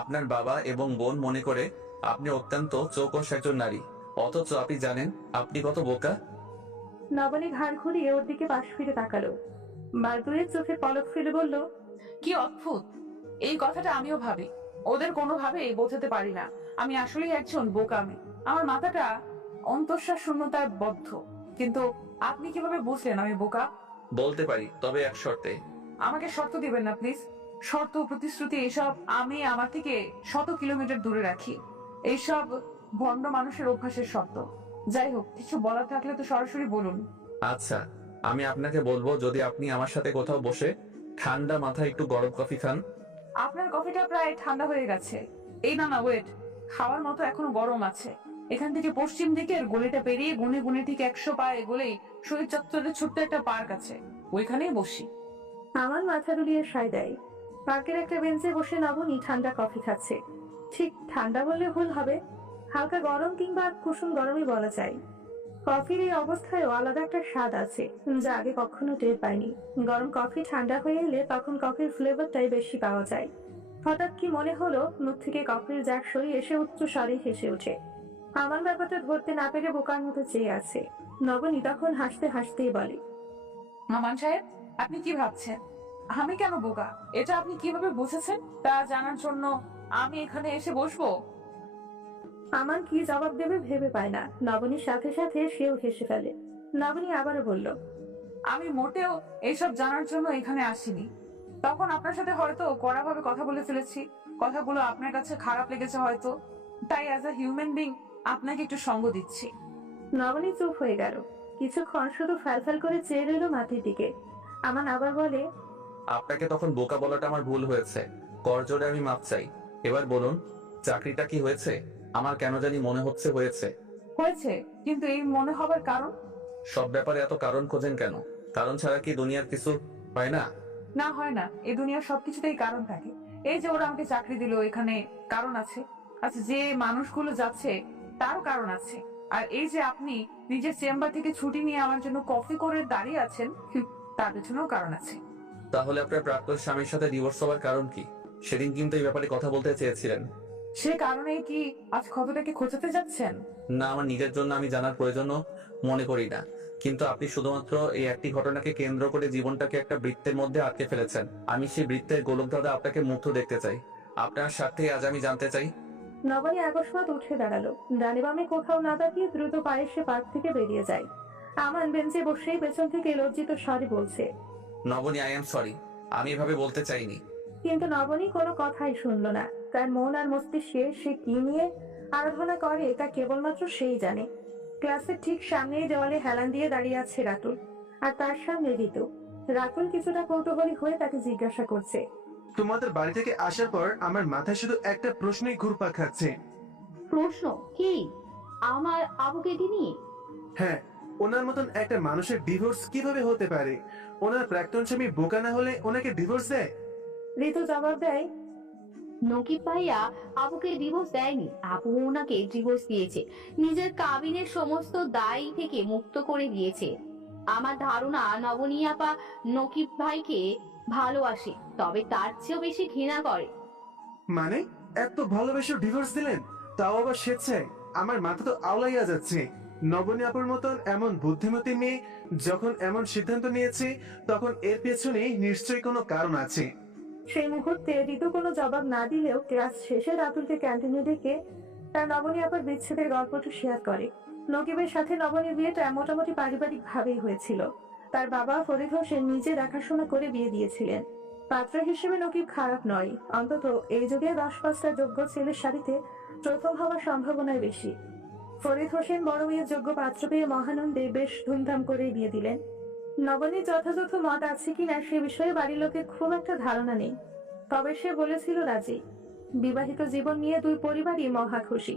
আপনার বাবা এবং বোন মনে করে আপনি অত্যন্ত চৌকস একজন নারী, অথচ আপনি জানেন আপনি কত বোকা। নবনী ঘাড় ঘুরিয়ে ওর দিকে পাশ ফিরে তাকালো। বার দুয়ের চোখে পলক ফেলে বলল, কি অদ্ভুত! এই কথাটা আমিও ভাবি, ওদের কোনোভাবে বোঝাতে পারি না। আমি আসলেই একজন বোকা মেয়ে। আমার মাথাটা অন্তঃশ্বাস শূন্যতায় বদ্ধ। কিন্তু আপনি কিভাবে বুঝলেন আমি বোকা? বলতে পারি, তবে এক শর্তে। আমাকে শর্ত দিবেন না প্লিজ। শর্ত, প্রতিশ্রুতি এসব আমি আমার থেকে শত কিলোমিটার দূরে রাখি। এইসব ভণ্ড মানুষের অভ্যাসের শর্ত। যাই হোক, কিছু বলার থাকলে তো সরাসরি বলুন। আচ্ছা, আমি আপনাকে বলবো, যদি আপনি আমার সাথে কোথাও বসে ঠান্ডা মাথায় একটু গরম কফি খান। আপনার কফিটা প্রায় ঠান্ডা হয়ে গেছে। এই না না, ওয়েট, খাওয়ার মতো এখনো গরম আছে। এখান থেকে পশ্চিম দিকের গলিটা পেরিয়ে গুনে গুনে ঠিক 100 পা এগোলেই শহীদ চত্বরের ছোট্ট একটা পার্ক আছে, ওইখানেই বসি। আমার মাথা দুলিয়ে সায় দেয়। পার্কের একটা বেঞ্চে বসে নবনী ঠান্ডা কফি খাচ্ছে। ঠিক ঠান্ডা বললে ভুল হবে, হালকা গরম কিংবা কুসুম গরমই বলা যায়। কফির এই অবস্থায়ও আলাদা একটা স্বাদ আছে, যা আগে কখনো টের পাইনি। গরম কফি ঠান্ডা হয়ে এলে তখন কফির ফ্লেভারটাই বেশি পাওয়া যায়। হঠাৎ কি মনে হলো, মুখ থেকে কফির জাগ সরিয়ে এসে উচ্চ স্বরে হেসে ওঠে। আমার ব্যাপারটা ধরতে না পেরে বোকার মতো চেয়ে আছে। নবনী তখন হাসতে হাসতেই বলে, মামান সাহেব, আপনি কি ভাবছেন আমি কেন বোকা? এটা আপনি কিভাবে বুঝেছেন তা জানার জন্য আমি এখানে এসে বসবো? আমার কি জবাব দেবে ভেবে পায় না। নবনীর সাথে সাথে সেও হেসে ফেলে। নবনী আবারও বলল, আমি মোটেও এইসব জানার জন্য এখানে আসিনি। তখন আপনার সাথে হয়তো কড়াভাবে কথা বলে ফেলেছি, কথাগুলো আপনার কাছে খারাপ লেগেছে হয়তো, তাই অ্যাজ আ হিউম্যান বিং আপনাকে একটু সঙ্গ দিচ্ছি। নবনী চুপ হয়ে গেল। কিছুক্ষণ শুধু ফ্যালফ্যাল করে চেয়ে রইল মাটির দিকে। আমান আবার বলে, আপনাকে তখন বোকা বলাটা আমার ভুল হয়েছে, করজোড়ে আমি মাপ চাই। এবার বলুন, চাকরিটা কি হয়েছে? আমার কেন জানি মনে হচ্ছে হয়েছে। হয়েছে, কিন্তু এই মনে হবার কারণ? সব ব্যাপারে এত কারণ খোঁজেন কেন? কারণ ছাড়া কি দুনিয়ার কিছু হয় না? না, হয় না। এই দুনিয়ার সবকিছুতেই কারণ থাকে। এই যে ওরা আমাকে চাকরি দিল, এখানে কারণ আছে। আচ্ছা, যে মানুষগুলো যাচ্ছে তারও কারণ আছে। আর এই যে আপনি নিজের চেম্বার থেকে ছুটি নিয়ে আমার জন্য কফি করে দাঁড়িয়ে আছেন, তার পেছনেও কারণ আছে। তাহলে আপনার প্রাক্তন স্বামীর সাথে ডিভোর্স হওয়ার কারণ কি? সেদিন কিন্তু এই ব্যাপারে কথা বলতে চেয়েছিলেন। সে কারণে কি আজ ক্ষতটাকে খোঁচাতে যাচ্ছেন? না, আমার নিজের জন্য আমি জানার প্রয়োজনও মনে করি না, কিন্তু আপনি শুধুমাত্র এই একটি ঘটনাকে কেন্দ্র করে জীবনটাকে একটা বৃত্তের মধ্যে আটকে ফেলেছেন। আমি সেই বৃত্তের গোলক দাদা আপনাকে মুগ্ধ দেখতে চাই। আপনার সাথে আজ আমি জানতে চাই। নবনী আকস্মাৎ উঠে দাঁড়ালো। ডানে বামে কোথাও না তাকিয়ে দ্রুত পায়ে সে পার্ক থেকে বেরিয়ে যায়। আমান বেঞ্চে বসেই পেছন থেকে লজ্জিত স্বরে বলছে, নবনী, আই এম সরি, আমি এভাবে বলতে চাইনি। কিন্তু নবনী কোনো কথাই শুনলো না। তার মন আর মস্তিষ্কে সে কি নিয়ে আরাধনা করে তা কেবলমাত্র সেই জানে। ক্লাসের ঠিক সামনেই দেওয়ালে হেলান দিয়ে দাঁড়িয়ে আছে রাতুল, আর তার সামনে ঋতু। রাতুল কিছুটা কৌতূহলী হয়ে তাকে জিজ্ঞাসা করছে। তোমাদের বাড়ি থেকে আসার পর আমার মাথায় শুধু একটা প্রশ্নই ঘুরপাক খাচ্ছে। প্রশ্ন কি? আমার আবুকে নিয়ে? হ্যাঁ, ওনার মতন একটা মানুষের ডিভোর্স কিভাবে হতে পারে? ওনার প্রাক্তন স্বামী বোকা না হলে ওনাকে ডিভোর্স দেয়? ঋতু জবাব দেয়, নকিব ভাইয়া আবুকে ডিভোর্স দেয়নি, আপু ওনাকে ডিভোর্স দিয়েছে, নিজের কাবিনের সমস্ত দায় থেকে মুক্ত করে দিয়েছে। আমার ধারণা নবনী আপা নকিব ভাইকে ভালোবাসে, তবে তার চেয়েও বেশি ঘৃণা করে। মানে এত ভালোবেসে ডিভোর্স দিলেন, তাও আবার স্বেচ্ছায়? আমার মাথা তো আওলাইয়া যাচ্ছে। নবনী আপুর মতন এমন বুদ্ধিমতী মেয়ে যখন এমন সিদ্ধান্ত নিয়েছে, তখন এর পেছনে নিশ্চয়ই কোনো কারণ আছে। সেই মুহূর্তে ঋতু কোনো জবাব না দিলেও ক্লাস শেষে রাতুলকে ক্যান্টিনে ডেকে তার নবনী আপার বিচ্ছেদের গল্পটি শেয়ার করে। নকিবের সাথে নবনীর বিয়েটা মোটামুটি পারিবারিক ভাবেই হয়েছিল। তার বাবা ফরিদ হোসেন নিজে দেখাশোনা করে বিয়ে দিয়েছিলেন। পাত্র হিসেবে নকিব খারাপ নয়, অন্তত এই যুগে 10-5টা যোগ্য ছেলের সারিতে প্রথম হওয়ার সম্ভাবনাই বেশি। ফরিদ হোসেন বড় মেয়ের যোগ্য পাত্র পেয়ে মহানন্দে বেশ ধুমধাম করে বিয়ে দিলেন। নবনীর যথাযথ মত আছে কিনা সে বিষয়ে বাড়ির লোকের খুব একটা ধারণা নেই, তবে সে বলেছিল রাজি। বিবাহিত জীবন নিয়ে দুই পরিবারই মহা খুশি।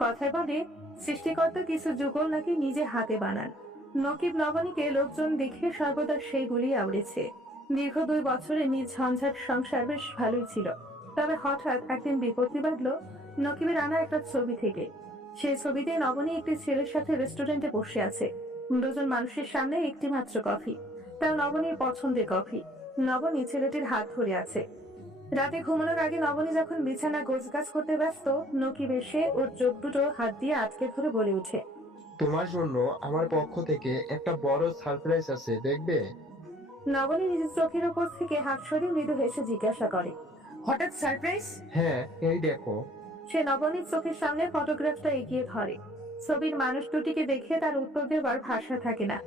কথায় বলে, সৃষ্টিকর্তা কিছু যুগল নাকি নিজে হাতে বানান। নকিব নবনীকে লোকজন দেখে সর্বদা সেইগুলি আওড়েছে। দীর্ঘ 2 বছরে নিজ ঝঞ্ঝাট সংসার বেশ ভালোই ছিল। তবে হঠাৎ একদিন বিপত্তি বাঁধল নকিবের আনা একটা ছবি থেকে। সেই ছবিতে নবনী একটি ছেলের সাথে রেস্টুরেন্টে বসে আছে। 2 জন মানুষের সামনে একটি মাত্র কফি, তাও নবনীর পছন্দের কফি। নবনী ছেলেটির হাত ধরে আছে। রাতে ঘুমানোর আগে নবনী যখন বিছানা গোছগাছ করতে ব্যস্ত, নকিব এসে ওর চোখ দুটো হাত দিয়ে আটকে ধরে বলে ওঠে, তোমার জন্য আমার পক্ষ থেকে একটা বড় সারপ্রাইজ আছে, দেখবে? নবনী নিজের চোখের উপর থেকে হাত সরিয়ে মৃদু হেসে জিজ্ঞাসা করে, হঠাৎ সারপ্রাইজ? হ্যাঁ, এই দেখো। সে নবনীর চোখের সামনে ফটোগ্রাফটা এগিয়ে ধরে। ছবির মানুষ দুটিকে দেখে তার উত্তর দেওয়ার ভাষা থাকে না।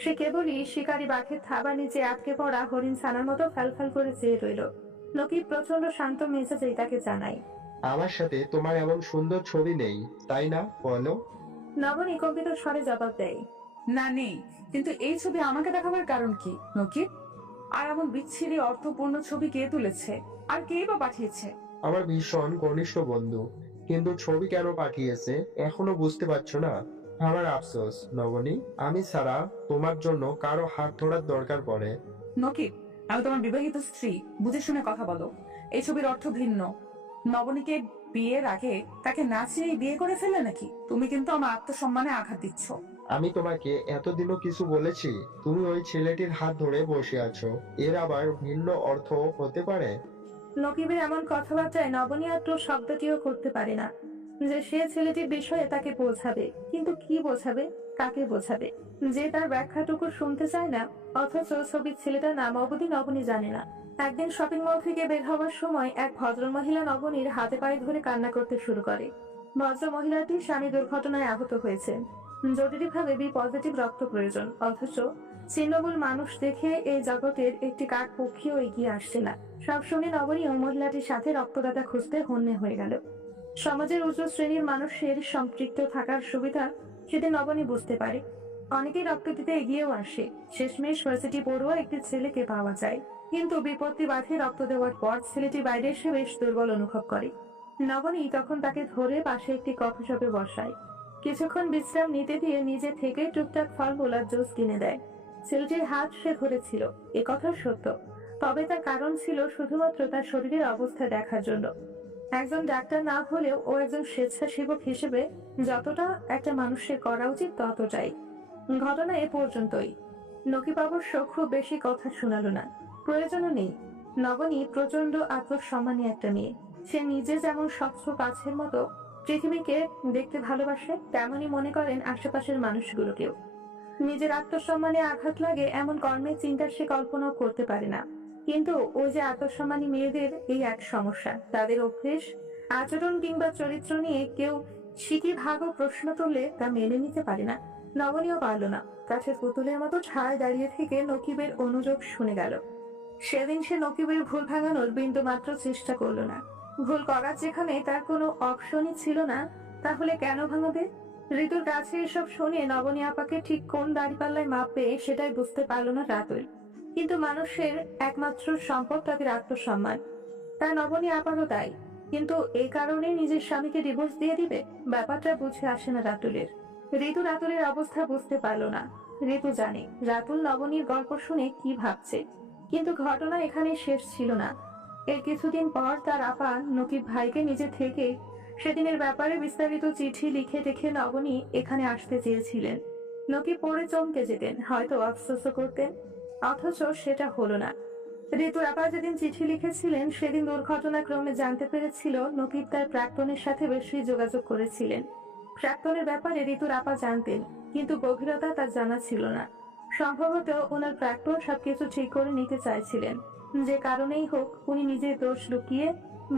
সে কেবলই শিকারী বাঘের থাবা নিচে আটকে পড়া হরিণ ছানার মতো ফ্যালফ্যাল করে চেয়ে রইল। নকিব প্রচন্ড শান্ত মেজাজেই তাকে জানায়, আমার সাথে তোমার এমন সুন্দর ছবি নেই, তাই না? বলো। নবনী কম্পিত স্বরে জবাব দেয়, না নেই, কিন্তু এই ছবি আমাকে দেখাবার কারণ কি নকিব? আর এমন বিচ্ছিরি অর্থপূর্ণ ছবি কে তুলেছে, আর কেই বা পাঠিয়েছে? আমার ভীষণ ঘনিষ্ঠ বন্ধু, কিন্তু ছবি কেন পাঠিয়েছে এখনো বুঝতে পারছো না? আমার আফসোস নবনী, আমি ছাড়া তোমার জন্য কারো হাত ধরার দরকার পড়ে। নকিব, আমি তোমার বিবাহিত স্ত্রী, বুঝে শুনে কথা বলো। এই ছবির অর্থ ভিন্ন। নবনীকে বিয়ের আগে তাকে না চিনেই বিয়ে করে ফেলে নাকি? তুমি কিন্তু আমার আত্মসম্মানে আঘাত দিচ্ছ। আমি তোমাকে এতদিনও কিছু বলেছি? তুমি ওই ছেলেটির হাত ধরে বসে আছো, এর আবার ভিন্ন অর্থ হতে পারে। নকিবের এমন কথাবার্তায় নবনী আর শব্দটিও করতে পারে না যে সে ছেলেটির বিষয়ে তাকে বোঝাবে, কিন্তু কি বোঝাবে, কাকে বোঝাবে, যে তার ব্যাখ্যাটুকু শুনতে চায় না। অথচ ছবির ছেলেটার নাম অবধি নবনী জানে না। একদিন শপিং মল থেকে বের হওয়ার সময় এক ভদ্রমহিলা নবনীর হাতে পায়ে ধরে কান্না করতে শুরু করে। ভদ্র মহিলাটির স্বামী দুর্ঘটনায় আহত হয়েছে, জরুরিভাবে বি পজিটিভ রক্ত প্রয়োজন। অথচ ছিন্নমূল মানুষ দেখে এই জগতের একটি কাক পক্ষীও এগিয়ে আসছে না। সব শুনে নবনী ও মহিলাটির সাথে রক্তদাতা খুঁজতে হন্যে হয়ে গেল। সমাজের উচ্চ শ্রেণীর মানুষের সম্পৃক্ত থাকার সুবিধা সেটা নবনী বুঝতে পারে। অনেকেই রক্ত দিতে এগিয়েও আসে। শেষমেশ ভার্সিটি পড়ুয়া একটি ছেলেকে পাওয়া যায়, কিন্তু বিপত্তি বাধে রক্ত দেওয়ার পর ছেলেটি বাইরে এসে বেশ দুর্বল অনুভব করে। নবনী তখন তাকে ধরে পাশে একটি কফি শপে বসায়। কিছুক্ষণ বিশ্রাম নিতে দিয়ে নিজে থেকে টুকটাক ফলমূল আর জুস কিনে দেয়। ছেলেটির হাত সে ধরেছিল, এ কথা সত্য, তবে তার কারণ ছিল শুধুমাত্র তার শরীরের অবস্থা দেখার জন্য। একজন ডাক্তার না হলেও ও একজন স্বেচ্ছাসেবক হিসেবে যতটা একটা মানুষের করা উচিত ততটাই। ঘটনা এ পর্যন্তই। নকিব অবশ্য খুব বেশি কথা শোনালো না, প্রয়োজনও নেই। নবনী প্রচন্ড আত্মসম্মানী একটা মেয়ে। সে নিজে যেমন স্বচ্ছ কাছের মতো পৃথিবীকে দেখতে ভালোবাসে, তেমনই মনে করেন আশেপাশের মানুষগুলোকেও। নিজের আত্মসম্মানে আঘাত লাগে এমন কর্মের চিন্তা সে কল্পনাও করতে পারে না। কিন্তু ওই যে আত্মসম্মানী মেয়েদের এই এক সমস্যা, তাদের অভ্যেস, আচরণ কিংবা চরিত্র নিয়ে কেউ সিকি ভাগও প্রশ্ন তুললে তা মেনে নিতে পারে না। নবনীয় পারল না। কাছের পুতুলের মতো ছায় দাঁড়িয়ে থেকে নকিবের অনুযোগ শুনে গেল। সেদিন সে নকিবের ভুল ভাঙানোর বিন্দু মাত্র চেষ্টা করল না। ভুল করার যেখানে তার কোনো অপশনই ছিল না, তাহলে কেন ভাঙবে? ঋতুর কাছে এসব শুনে নবনী আপাকে ঠিক কোন দাঁড়িপাল্লায় মাপবে সেটাই বুঝতে পারল না রাতুল। কিন্তু মানুষের একমাত্র সম্পদ তাদের আত্মসম্মান, তাই নবনী আপারও তাই। কিন্তু এই কারণে নিজের স্বামীকে ডিভোর্স দিয়ে দিবে? ব্যাপারটা বুঝে আসে না রাতুলের। ঋতু রাতুলের অবস্থা বুঝতে পারল না। ঋতু জানে রাতুল নবনীর গল্প শুনে কি ভাবছে, কিন্তু ঘটনা এখানে শেষ ছিল না। এর কিছুদিন পর তার আপা নকিব ভাইকে নিজে থেকে সেদিনের ব্যাপারে বিস্তারিত চিঠি লিখে রেখে নবনী এখানে আসতে চেয়েছিলেন। নকিব পড়ে চমকে যেতেন, হয়তো আফসোসও করতেন, অথচ সেটা হলো না। ঋতুর আপা যেদিন চিঠি লিখেছিলেন সেদিন দুর্ঘটনাক্রমে জানতে পেরেছিল নকিব তার প্রাক্তনের সাথে বেশি যোগাযোগ করেছিলেন। প্রাক্তনের ব্যাপারে ঋতুর আপা জানতেন, কিন্তু গভীরতা তার জানা ছিল না। সম্ভবত ওনার প্রাক্তন সবকিছু ঠিক করে নিতে চাইছিলেন, যে কারণেই হোক উনি নিজের দোষ লুকিয়ে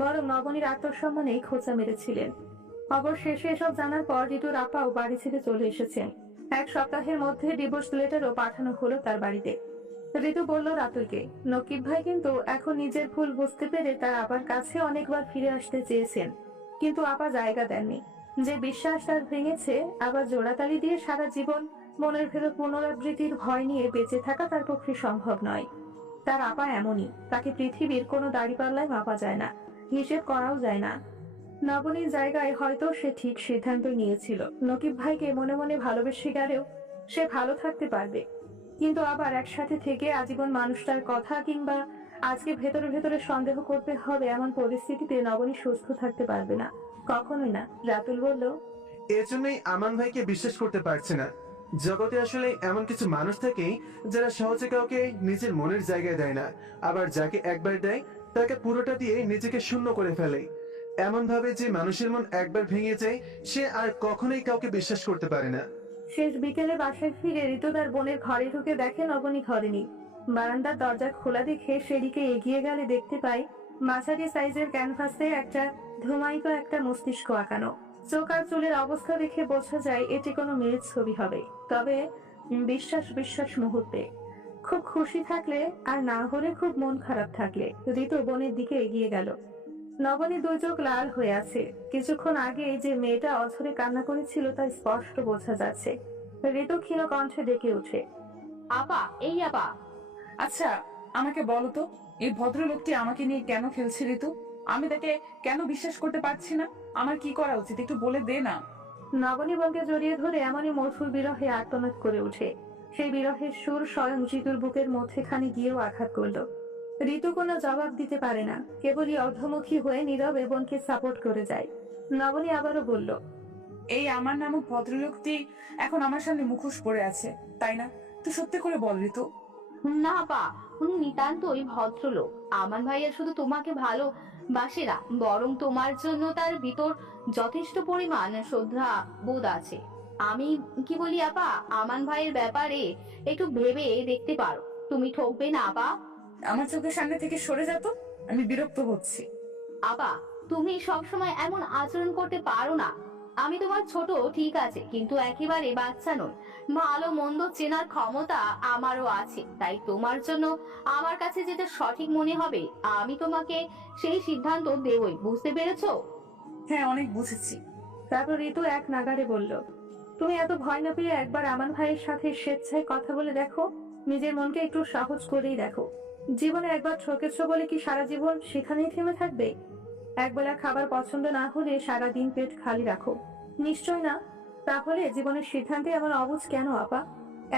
বরং নবনীর আত্মসম্মানেই খোঁচা মেরেছিলেন। অবশেষে এসব জানার পর ঋতুর আপাও বাড়ি ছেড়ে চলে এসেছেন। 1 সপ্তাহের মধ্যে ডিভোর্স লেটারও পাঠানো হলো তার বাড়িতে। ঋতু বলল রাতুলকে, নকিব ভাই কিন্তু এখন নিজের ভুল বুঝতে পেরে তার আপার কাছে অনেকবার ফিরে আসতে চেয়েছেন, কিন্তু আপা জায়গা দেননি। যে বিশ্বাস তার ভেঙেছে, আবার জোড়াতালি দিয়ে সারা জীবন মনের ভেতর পুনরাবৃত্তির ভয় নিয়ে বেঁচে থাকা তার পক্ষে সম্ভব নয়। তার আপা এমনই, তাকে পৃথিবীর কোনো দাড়িপাল্লায় মাপা যায় না, হিসেব করাও যায় না। নবনীর জায়গায় হয়তো সে ঠিক সিদ্ধান্ত নিয়েছিল, নকিব ভাইকে মনে মনে ভালোবেসে গেলেও সে ভালো থাকতে পারবে। কিন্তু আবার একসাথে থেকে আজীবন মানুষটার কথা কিংবা আজকে ভেতরে ভেতরে সন্দেহ করতে হবে এমন পরিস্থিতিতে নবনী সুস্থ থাকতে পারবে না, কখনোই না। রাতুল বলল, এর জন্যই আমান ভাইকে বিশ্বাস করতে পারছে না। জগতে আসলে এমন কিছু মানুষ থাকে যারা সহজে কাউকে নিজের মনের জায়গায় দেয় না, আবার যাকে একবার দেয় তাকে পুরোটা দিয়ে নিজেকে শূন্য করে ফেলে। এমন ভাবে যে মানুষের মন একবার ভেঙে যায় সে আর কখনোই কাউকে বিশ্বাস করতে পারে না। শেষ বিকেলে বাসায় ফিরে ঋতু তার বোনের ঘরে ঢুকে দেখে নবনী ঘরে নেই। বারান্দার দরজা খোলা দেখে সেদিকে এগিয়ে গেলে দেখতে পাই মাঝারি সাইজের ক্যানভাসে একটা ধুমায়িত একটা মস্তিষ্ক আঁকানো। চোখ আর চুলের অবস্থা দেখে বোঝা যায় এটি কোনো মেয়ের ছবি হবে, তবে বিশ্বাস মুহূর্তে। খুব খুশি থাকলে আর না হলে খুব মন খারাপ থাকলে ঋতু বোনের দিকে এগিয়ে গেল। নবনী 2 চোখ লাল হয়ে আছে। কিছুক্ষণ আগে যে মেয়েটা অঝরে কান্না করেছিল তা স্পষ্ট বোঝা যাচ্ছে। ঋতু ক্ষীণ কণ্ঠে ডেকে ওঠে, আপা, এই আপা। আচ্ছা, আমাকে বলো তো, এই ভদ্রলোকটি আমাকে নিয়ে কেন খেলছে ঋতু? আমি তাকে কেন বিশ্বাস করতে পারছি না? আমার কি করা উচিত একটু বলে দে না। নবনী বোনকে জড়িয়ে ধরে এমনই মধুর বিরহে আর্তনাদ করে ওঠে। সেই বিরহের সুর স্বয়ং ঋতুর বুকের মধ্যেখানে গিয়েও আঘাত করলো। ঋতু কোনো জবাব দিতে পারে না, কেবলই অর্ধমুখী হয়ে নীরবে বোনকে সাপোর্ট করে যায়। নবনী আবারও বলল, এই আমার নামক ভদ্রলোকটি এখন আমার সামনে মুখোশ পড়ে আছে, তাই না? তুই সত্যি করে বল ঋতু। না আপা, উনি নিতান্তই ভদ্রলোক। আমান ভাইয়া শুধু তোমাকে ভালোবাসে না, বরং তোমার জন্য তার ভিতর যথেষ্ট পরিমাণ শ্রদ্ধা বোধ আছে। আমি কি বলি আপা, আমান ভাইয়ের ব্যাপারে একটু ভেবে দেখতে পারো। তুমি ঠকবে না আপা। আমার চোখের সামনে থেকে সরে যা তো, আমি বিরক্ত হচ্ছি। আপা, তুমি সবসময় এমন আচরণ করতে পারো না। আমি তোমার ছোট ঠিক আছে, কিন্তু একেবারে বাচ্চা নই। ভালো মন্দ চেনার ক্ষমতা আমারও আছে, তাই তোমার জন্য আমার কাছে যেটা সঠিক মনে হবে আমি তোমাকে সেই সিদ্ধান্ত দেবই। বুঝতে পেরেছো? হ্যাঁ, অনেক বুঝেছি। তারপর ঋতু এক নাগাড়ে বলল, তুমি এত ভয় না পেয়ে একবার আমান ভাইয়ের সাথে স্বেচ্ছায় কথা বলে দেখো, নিজের মনকে একটু সহজ করেই দেখো। জীবনে একবার ঠকেছো বলে কি সারা জীবন সেখানেই থেমে থাকবে? একবেলা খাবার পছন্দ না হলে সারা দিন পেট খালি রাখো? নিশ্চয় না। তাহলে জীবনের সিদ্ধান্তে এমন অবুঝ কেন আপা?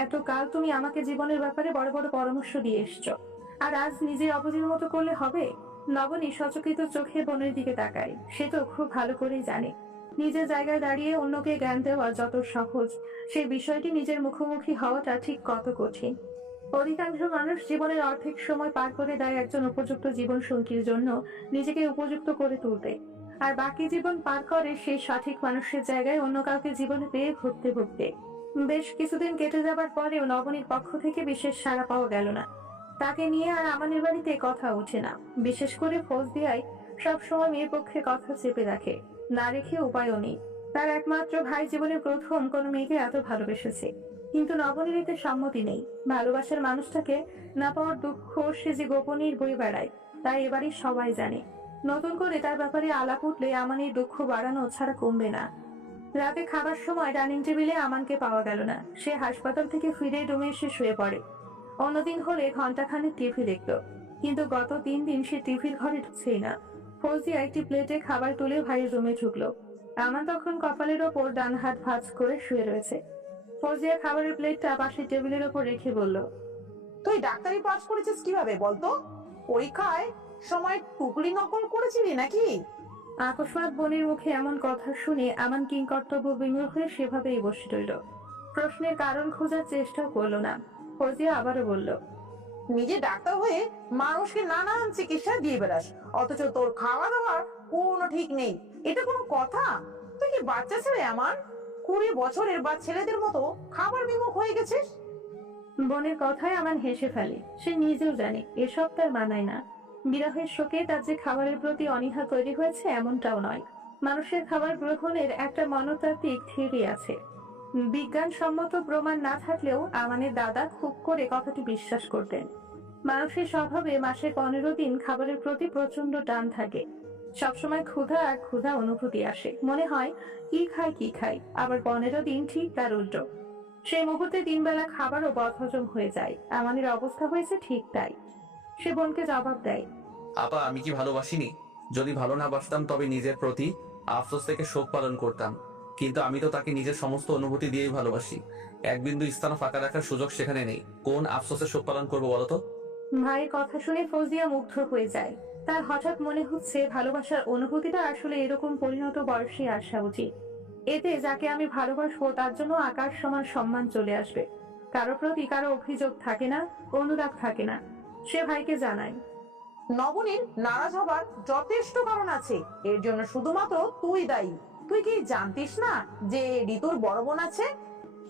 এত কাল তুমি আমাকে জীবনের ব্যাপারে বড় বড় পরামর্শ দিয়ে এসছো, আর আজ নিজে অবুঝের মতো করলে হবে? নবনী সচকিত চোখে বোনের দিকে তাকায়। সে তো খুব ভালো করেই জানে নিজের জায়গায় দাঁড়িয়ে অন্যকে জ্ঞান দেওয়া যত সহজ, সেই বিষয়টি নিজের মুখোমুখি হওয়াটা ঠিক কত কঠিন। অধিকাংশ মানুষ জীবনের অর্ধেক সময় পার করে দেয় একজন উপযুক্ত জীবন সঙ্গীর জন্য নিজেকে উপযুক্ত করে তুলতে, আর বাকি জীবন পার করে সেই সঠিক মানুষের জায়গায় অন্য কাউকে জীবনে পেয়ে ঘুরতে ঘুরতে। বেশ কিছুদিন কেটে যাবার পরেও নবনীর পক্ষ থেকে বিশেষ সাড়া পাওয়া গেল না। তাকে নিয়ে আর আমাদের বাড়িতে কথা ওঠে না। বিশেষ করে ফোজ দিয়াই সবসময় মেয়ের পক্ষে কথা চেপে রাখে, না রেখে উপায়ও নেই। তার একমাত্র ভাই জীবনে প্রথম কোনো মেয়েকে এত ভালোবেসেছে, কিন্তু নবনীর এতে সম্মতি নেই। ভালোবাসার মানুষটাকে না পাওয়ার দুঃখ সে যে গোপনীর বই বেড়ায়, তাই এবারই সবাই জানে। নতুন করে তার ব্যাপারে আলাপ উঠলে আমানের দুঃখ বাড়ানো ছাড়া কমবে না। রাতে খাবার সময় ডাইনিং টেবিলে আমানকে পাওয়া গেল না। সে হাসপাতাল থেকে ফিরে রুমে এসে শুয়ে পড়ে। অন্যদিন হলে ঘন্টাখানেক টিভি দেখতো, কিন্তু গত 3 দিন সে টিভির ঘরে ঢুকছেই না। ফৌজিয়া একটি প্লেটে খাবার তুলে ভাইয়ের রুমে ঢুকলো। আমান তখন কপালের ওপর ডান হাত ভাঁজ করে শুয়ে রয়েছে। ফৌজিয়া খাবারের প্লেটটা পাশের টেবিলের ওপর রেখে বলল, তুই ডাক্তারি পাস করেছিস কিভাবে বলতো? পরীক্ষায় সময় টুকলি নকল করেছিলি নাকি? আকস্মাৎ বোনের মুখে এমন কথা শুনে আমান কিংকর্তব্য বিমূঢ় হয়ে সেভাবেই বসে রইল। প্রশ্নের কারণ খোঁজার চেষ্টাও করলো না। ফৌজিয়া আবারও বলল, নিজে ডাক্তার হয়ে মানুষকে নানান চিকিৎসা দিয়ে বেড়াস, অথচ তোর খাওয়া দাওয়ার কোনো ঠিক নেই। এটা কোনো কথা? তুই কি বাচ্চা ছেলে আমার? 20 বছরের বা ছেলেদের মতো খাবার বিমুখ হয়ে গেছিস। বোনের কথায় আমান হেসে ফেলে। সে নিজেও জানে এসব তার মানায় না। বিরহের শোকে তার যে খাবারের প্রতি অনীহা তৈরি হয়েছে এমনটাও নয়। মানুষের খাবার গ্রহণের একটা মনস্তাত্ত্বিক থিওরি আছে। বিজ্ঞানসম্মত প্রমাণ না থাকলেও আমানের দাদা খুব করে কথাটি বিশ্বাস করতেন। মানুষের স্বভাবে মাসে 15 দিন খাবারের প্রতি প্রচন্ড টান থাকে। সবসময় ক্ষুধা আর ক্ষুধা অনুভূতি আসে, মনে হয় কি খাই। আবার 15 দিন ঠিক তার উল্টো। সেই মুহূর্তে 3 বেলা খাবারও বদহজম হয়ে যায়। আমানের অবস্থা হয়েছে ঠিক তাই। সে বোনকে জবাব দেয়, আপা, আমি কি ভালোবাসিনি? যদি ভালো না বাসতাম তবে নিজের প্রতি আফসোস থেকে শোক পালন করতাম, কিন্তু আমি তো তাকে নিজের সমস্ত অনুভূতি দিয়েই ভালোবাসি। এক বিন্দু স্থান ফাঁকা রাখার সুযোগ সেখানে নেই। কোন আফসোসের শোক পালন করবো বলতো? ভাইয়ের কথা শুনে ফৌজিয়া মুগ্ধ হয়ে যায়। তার হঠাৎ মনে হচ্ছে ভালোবাসার অনুভূতিটা আসলে এরকম পরিণত বয়সে আসা উচিত। এতে যাকে আমি ভালোবাসবো তার জন্য আকাশ সমান সম্মান চলে আসবে। কারো প্রতি কারো অভিযোগ থাকে না, অনুরাগ থাকে না। সে ভাইকে জানায়, নবনীর নারাজ হবার যথেষ্ট কারণ আছে। এর জন্য শুধুমাত্র তুই দায়ী। তুই কি জানতিস না যে ঋতুর বড় বোন আছে?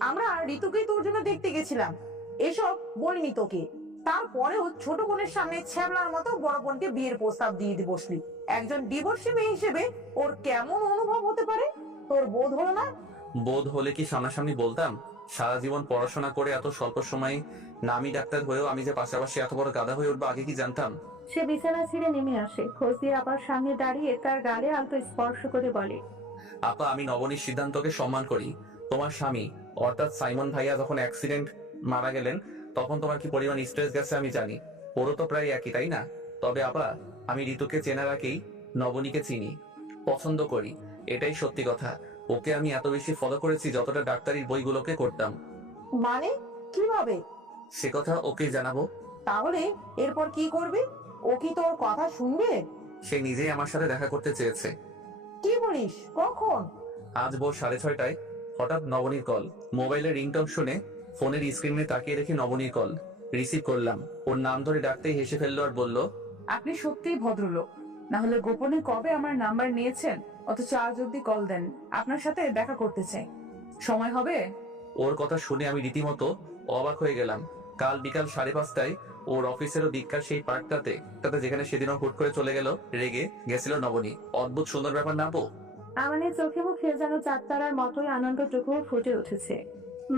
আমরা ঋতুকে তোর জন্য দেখতে গেছিলাম, এসব বলিনি তোকে। তারপরেও ছোট বোনের সামনে ছ্যাবলার মতো বড় বোনকে বিয়ের প্রস্তাব দিয়ে বসলি। একজন ডিভোর্সি মেয়ে হিসেবে ওর কেমন অনুভব হতে পারে তোর বোধ হলো না? বোধ হলে কি সামনাসামনি বলতাম? সারা জীবন পড়াশোনা করে এত স্বল্প সময়ে নামি ডাক্তার হয়েও আমি যে পাশাপাশি এত বড় গাধা হয়ে উঠবো আগে কি জানতাম? সে বিছানা ছেড়ে নেমে আসে। ফৌজিয়া আবার সামনে দাঁড়িয়ে তার গালে আলতো স্পর্শ করে বলে, আপা, আমি নবনীর সিদ্ধান্তকে সম্মান করি। তোমার স্বামী অর্থাৎ সাইমন ভাইয়া যখন অ্যাক্সিডেন্ট মারা গেলেন তখন তোমার কি পরিমাণ স্ট্রেস গেছে আমি জানি। ওরও তো প্রায় একই, তাই না? তবে আপা, আমি ঋতুকে চেনার আগেই নবনীকে চিনি, পছন্দ করি। এটাই সত্যি কথা। ওকে আমি এত বেশি ফলো করেছি যতটা ডাক্তারির বইগুলোকে করতাম। মানে কিভাবে? সে কথা ওকে জানাবো। তাহলে এরপর কি করবি? ও কি তোর কথা শুনবে? সে নিজেই আমার সাথে দেখা করতে চেয়েছে। কি বলিস? কখন? আজ ভোর 6:30টায় হঠাৎ নবনীর কল। মোবাইলের রিংটোন শুনে ফোনের স্ক্রিনে তাকিয়ে রেখে নবনীর কল রিসিভ করলাম। ওর নাম ধরে ডাকতেই হেসে ফেললো আর বলল, আপনি সত্যিই ভদ্রলোক। না হলে গোপনে কবে আমার নাম্বার নিয়েছেন, অথচ আজ অব্দি কল দেন। আপনার সাথে দেখা করতে চাই, সময় হবে? ওর কথা শুনে আমি রীতিমতো অবাক হয়ে গেলাম। কাল বিকাল 5:30টায় ওর অফিসেরও দিককার সেই পার্কটাতে যেখানে সেদিনও হুট করে চলে গেল, রেগে গেছিল নবনী। অদ্ভুত সুন্দর ব্যাপার না আপু? আমানের চোখে মুখে যেন চাঁদতারার মতোই আনন্দটুকুও ফুটে উঠেছে।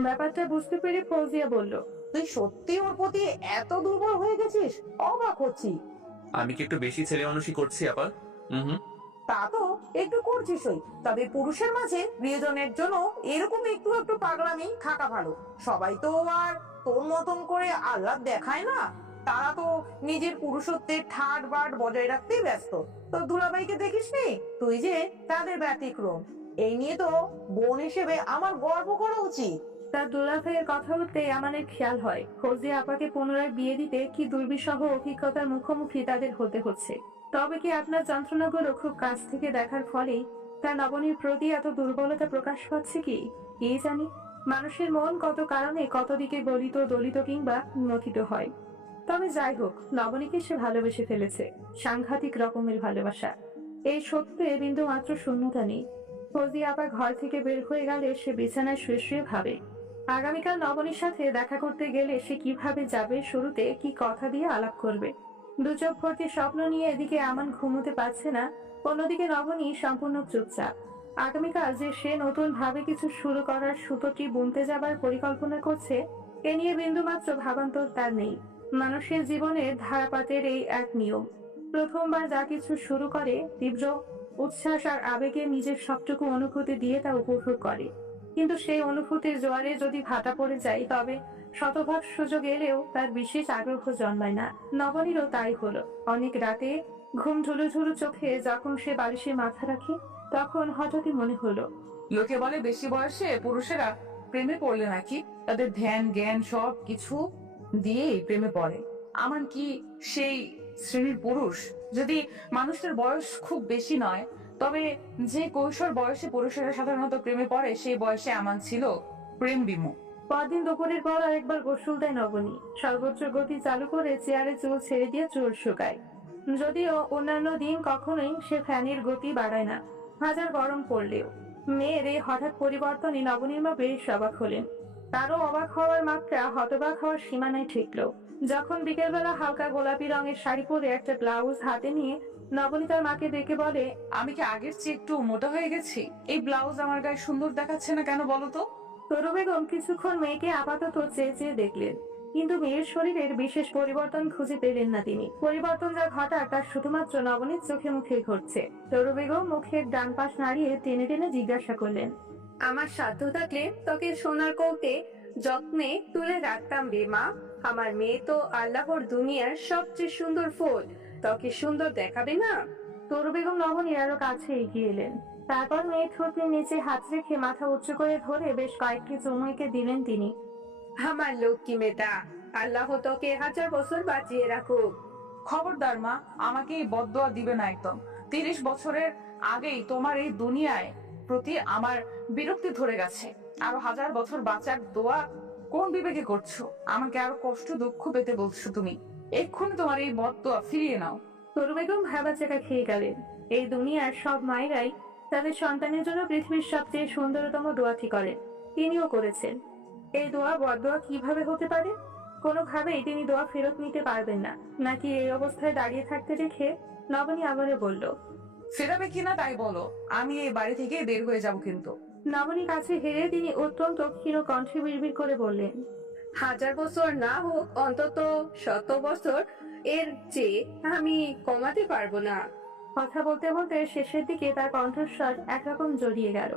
ব্যাপারটা বুঝতে পেরে ফৌজিয়া বলল, তুই সত্যি ওর প্রতি এত দুর্বল হয়ে গেছিস? অবাক হচ্ছি। আমি কি একটু বেশি ছেলে মানুষই করছি আপা? হুম। তা তো একটু করছিসই, তবে পুরুষের মাঝে প্রিয়জনের জন্য এরকম একটু একটু পাগলামি থাকা ভালো। সবাই তো আর তোর মতন করে আহ্লাদ দেখায় না। তারা তো নিজের পুরুষত্বের ঠাট বাট বজায় রাখতেই ব্যস্ত। তো দুলাভাইকে দেখিসনি? তুই যে তাদের ব্যতিক্রম। এই নিয়ে তো বোন হিসেবে আমার গর্ব করা উচিত। তার দুলাভাইয়ের কথা উঠতেই আমানের খেয়াল হয় ফৌজিয়া আপাকে পুনরায় বিয়ে দিতে কি দুর্বিষহ অভিজ্ঞতার মুখোমুখি তাদের হতে হচ্ছে। তবে কি আপনার যন্ত্রণাগুলো খুব কাছ থেকে দেখার ফলেই তার নবনীর প্রতি এত দুর্বলতা প্রকাশ পাচ্ছে কি? কে জানি। মানুষের মন কত কারণে কত দিকে গলিত দলিত কিংবা নথিত হয়। তবে যাই হোক, নবনীকে সে ভালোবেসে ফেলেছে। সাংঘাতিক রকমের ভালোবাসা। এই সত্যে বিন্দু মাত্র শূন্যতা নেই। ফৌজিয়া আপা ঘর থেকে বের হয়ে গেলে সে বিছানায় শুয়ে শুয়ে ভাবে আগামীকাল নবনীর সাথে দেখা করতে গেলে সে কিভাবে যাবে, শুরুতে কি কথা দিয়ে আলাপ করবে। দু চোখ ভর্তি স্বপ্ন নিয়ে এদিকে আমান ঘুমোতে পারছে না, অন্যদিকে নবনী সম্পূর্ণ চুপচাপ। আগামীকাল যে সে নতুন ভাবে কিছু শুরু করার সুতোটি বুনতে যাবার পরিকল্পনা করছে, এ নিয়ে বিন্দুমাত্র ভাবান্তর তার নেই। মানুষের জীবনের ধারাপাতের এই এক নিয়ম। প্রথমবার যা কিছু শুরু করে তীব্র উচ্ছ্বাস আর আবেগে নিজের সবটুকু অনুভূতি দিয়ে তা উপভোগ করে। কিন্তু সেই অনুভূতির জোয়ারে যদি ভাটা পড়ে যায় তবে শতভাগ সুযোগ এলেও তার বিশেষ আগ্রহ জন্মায় না। নবনীরও তাই হলো। অনেক রাতে ঘুম ঝুলু ঝুলু চোখে যখন সে বালিশে মাথা রাখে তখন হঠাৎই মনে হলো, লোকে বলে বেশি বয়সে পুরুষেরা প্রেমে পড়লে নাকি তাদের ধ্যান জ্ঞান সব কিছু দিয়েই প্রেমে পড়ে। আমান কি সেই শ্রেণীর পুরুষ? যদি মানুষটার বয়স খুব বেশি নয়, তবে যে কৈশোর বয়সে পুরুষেরা সাধারণত প্রেমে পড়ে সেই বয়সে আমান ছিল প্রেম বিমুখ। পরদিন দুপুরের পর আরেকবার গোসল দেয় নবনী। সর্বোচ্চ গতি চালু করে চেয়ারে চুল ছেড়ে দিয়ে চুল শুকায়। যদিও অন্যান্য দিন কখনোই সে ফ্যানের গতি বাড়ায় না, হাজার গরম পড়লেও। মেয়ের এই হঠাৎ পরিবর্তনে নবনীর মা বেশ অবাক হলেন। তারও অবাক হওয়ার মাত্রা হতবাক হওয়ার সীমানায় ঠেকলো যখন বিকেলবেলা হালকা গোলাপি রঙের শাড়ি পরে একটা ব্লাউজ হাতে নিয়ে নবনী তার মাকে ডেকে বলে, আমি কি আগের চেয়ে একটু মোটা হয়ে গেছি? এই ব্লাউজ আমার গায়ে সুন্দর দেখাচ্ছে না কেন বলো তো? তরু বেগম কিছুক্ষণ মেয়েকে আপাতত চেয়ে চেয়ে দেখলেন, কিন্তু মেয়ের শরীরের বিশেষ পরিবর্তন খুঁজে পেলেন না তিনি। পরিবর্তন যা ঘটার তা শুধুমাত্র নবনীর চোখে মুখে ঘটছে। তরু বেগম মুখের ডান পাশ নাড়িয়ে টেনে টেনে জিজ্ঞাসা করলেন, আমার সাধ্য থাকলে তোকে সোনার কৌটে যত্নে তুলে রাখতাম রে মা। আমার মেয়ে তো আল্লাহর দুনিয়ার সবচেয়ে সুন্দর ফুল, তোকে সুন্দর দেখাবে না? তরু বেগম নবনীর আরো কাছে এগিয়ে এলেন। তারপর মেয়ের ঠোঁটের নিচে হাত রেখে মাথা উঁচু করে ধরে বেশ কয়েকটি চুমুকে দিলেন তিনি। আমার লক্ষ্মী মেয়েটা, আল্লাহ তোকে 1000 বছর বাঁচিয়ে রাখুক। খবরদার মা, আমাকে এই বদদোয়া দিবে না একদম। 30 বছরের আগেই তোমার এই দুনিয়ায় প্রতি আমার বিরক্তি ধরে গেছে। আরো 1000 বছর বাঁচার দোয়া কোন বিবেকে করছো? আমাকে আরো কষ্ট দুঃখ পেতে বলছো তুমি? এক্ষুনি তোমার এই বদদোয়া ফিরিয়ে নাও। তরু বেগম ভাবাচাকা খেয়ে গেলেন। এই দুনিয়ার সব মায়েরাই তাদের সন্তানের জন্য পৃথিবীর সবচেয়ে সুন্দরতম দোয়াটি করেন। তিনিও করেছেন। এই দোয়া বদদোয়া কিভাবে হতে পারে? কোনোভাবেই তিনি দোয়া ফেরত নিতে পারবেন না। নাকি এই অবস্থায় দাঁড়িয়ে থাকতে দেখে নবনী আবারও বলল, ফেরাবে কিনা তাই বলো, আমি এই বাড়ি থেকে বের হয়ে যাব কিন্তু। নবনীর কাছে হেরে তিনি অত্যন্ত ক্ষীণ কণ্ঠে বিড়বিড় করে বললেন, 1000 বছর না হোক, অন্তত 100 বছর এর চেয়ে আমি কমাতে পারবো না। কথা বলতে বলতে শেষের দিকে তার কণ্ঠস্বর একরকম জড়িয়ে গেল।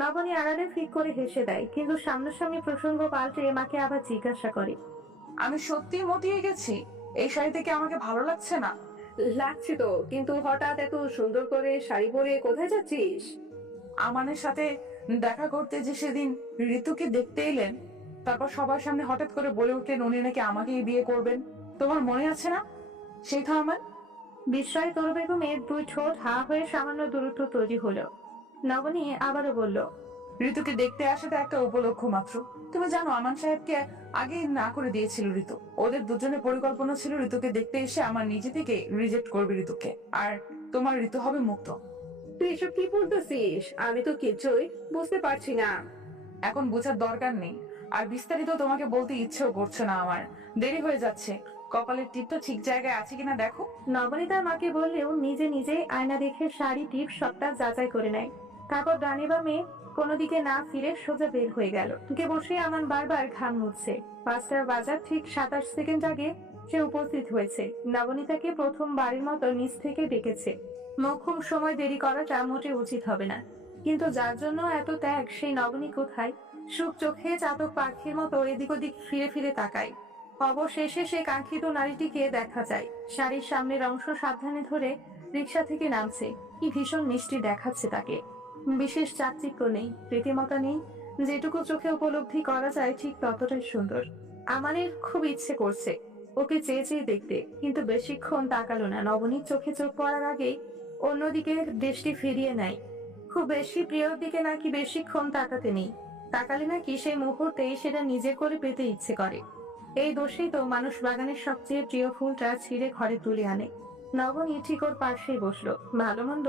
নবনী আড়ালে ফিক করে হেসে দেয়, কিন্তু সামনাসামনি প্রসঙ্গ পাল্টে মাকে আবার জিজ্ঞাসা করে, আমি সত্যি মতিয়ে গেছি? এই শাড়িতে কি আমাকে ভালো লাগছে না? লাগছে তো, কিন্তু হঠাৎ এত সুন্দর করে শাড়ি পরে কোথায় যাচ্ছিস? আমানের সাথে দেখা করতে যে সেদিন ঋতুকে দেখতে এলেন, তারপর সবার সামনে হঠাৎ করে বলে উঠলেন উনি নাকি আমাকেই বিয়ে করবেন। তোমার মনে আছে না সেই তো আমার? বিস্ময়ে তরু বেগমের দুই ঠোঁট হা হয়ে সামান্য দূরত্ব তৈরি হলো। নবনী আবারও বলল, ঋতুকে দেখতে আসাটা একটা উপলক্ষ মাত্র। তুমি জানো আমান সাহেবকে আগে না করে দিয়েছিল ঋতু। ওদের দুজনের পরিকল্পনা ছিল ঋতুকে দেখতে এসে আমার নিজে থেকে রিজেক্ট করবে ঋতুকে, আর তোমার ঋতু হবে মুক্ত। তুই এসব কি বলতেছিস? আমি তো কিছুই বুঝতে পারছি না। এখন বোঝার দরকার নেই, আর বিস্তারিত তোমাকে বলতে ইচ্ছেও করছে না আমার। দেরি হয়ে যাচ্ছে। কপালের টিপটা ঠিক জায়গায় আছে কিনা দেখো। নবনী তার মাকে বললেও নিজে নিজেই আয়না দেখে শাড়ি টিপ সবটা যাচাই করে নেয়। তারপর ডানে বামে কোনো দিকে না ফিরে সোজা বের হয়ে গেল। ঢুকে বসে আমান বারবার ঘাম মুছছে। 5টা বাজার ঠিক 27 সেকেন্ড আগে সে উপস্থিত হয়েছে। নবনী তাকে প্রথমবারের মতো নিচ থেকে ডেকেছে। মোক্ষম সময় দেরি করাটা মোটে উচিত হবে না, কিন্তু যার জন্য এত ত্যাগ সেই নবনী কোথায়? সুখ চোখে চাতক পাখির মতো এদিক ওদিক ফিরে ফিরে তাকায়। অবশেষে সে কাঙ্ক্ষিত নারীটিকে দেখা যায়। শাড়ির সামনের অংশ সাবধানে ধরে রিক্সা থেকে নামছে। কি ভীষণ মিষ্টি দেখাচ্ছে তাকে। বিশেষ চাকচিক্য নেই, রীতিমতা নেই। যেটুকু চোখে উপলব্ধি করা যায় ঠিক ততটাই সুন্দর। আমানের খুব ইচ্ছে করছে ওকে চেয়ে চেয়ে দেখতে, কিন্তু বেশিক্ষণ তাকালো না। নবনীর চোখে চোখ পড়ার আগেই অন্যদিকে দৃষ্টি ফিরিয়ে নেয়। খুব বেশি প্রিয়র দিকে নাকি বেশিক্ষণ তাকাতে নেই। তাকালে নাকি সেই মুহূর্তেই সেটা নিজের করে পেতে ইচ্ছে করে। এই দোষেই তো মানুষ বাগানের সবচেয়ে প্রিয় ফুলটা ছিঁড়ে ঘরে তুলে আনে। নবনী ঠিক ওর পাশেই বসলো। ভালো মন্দ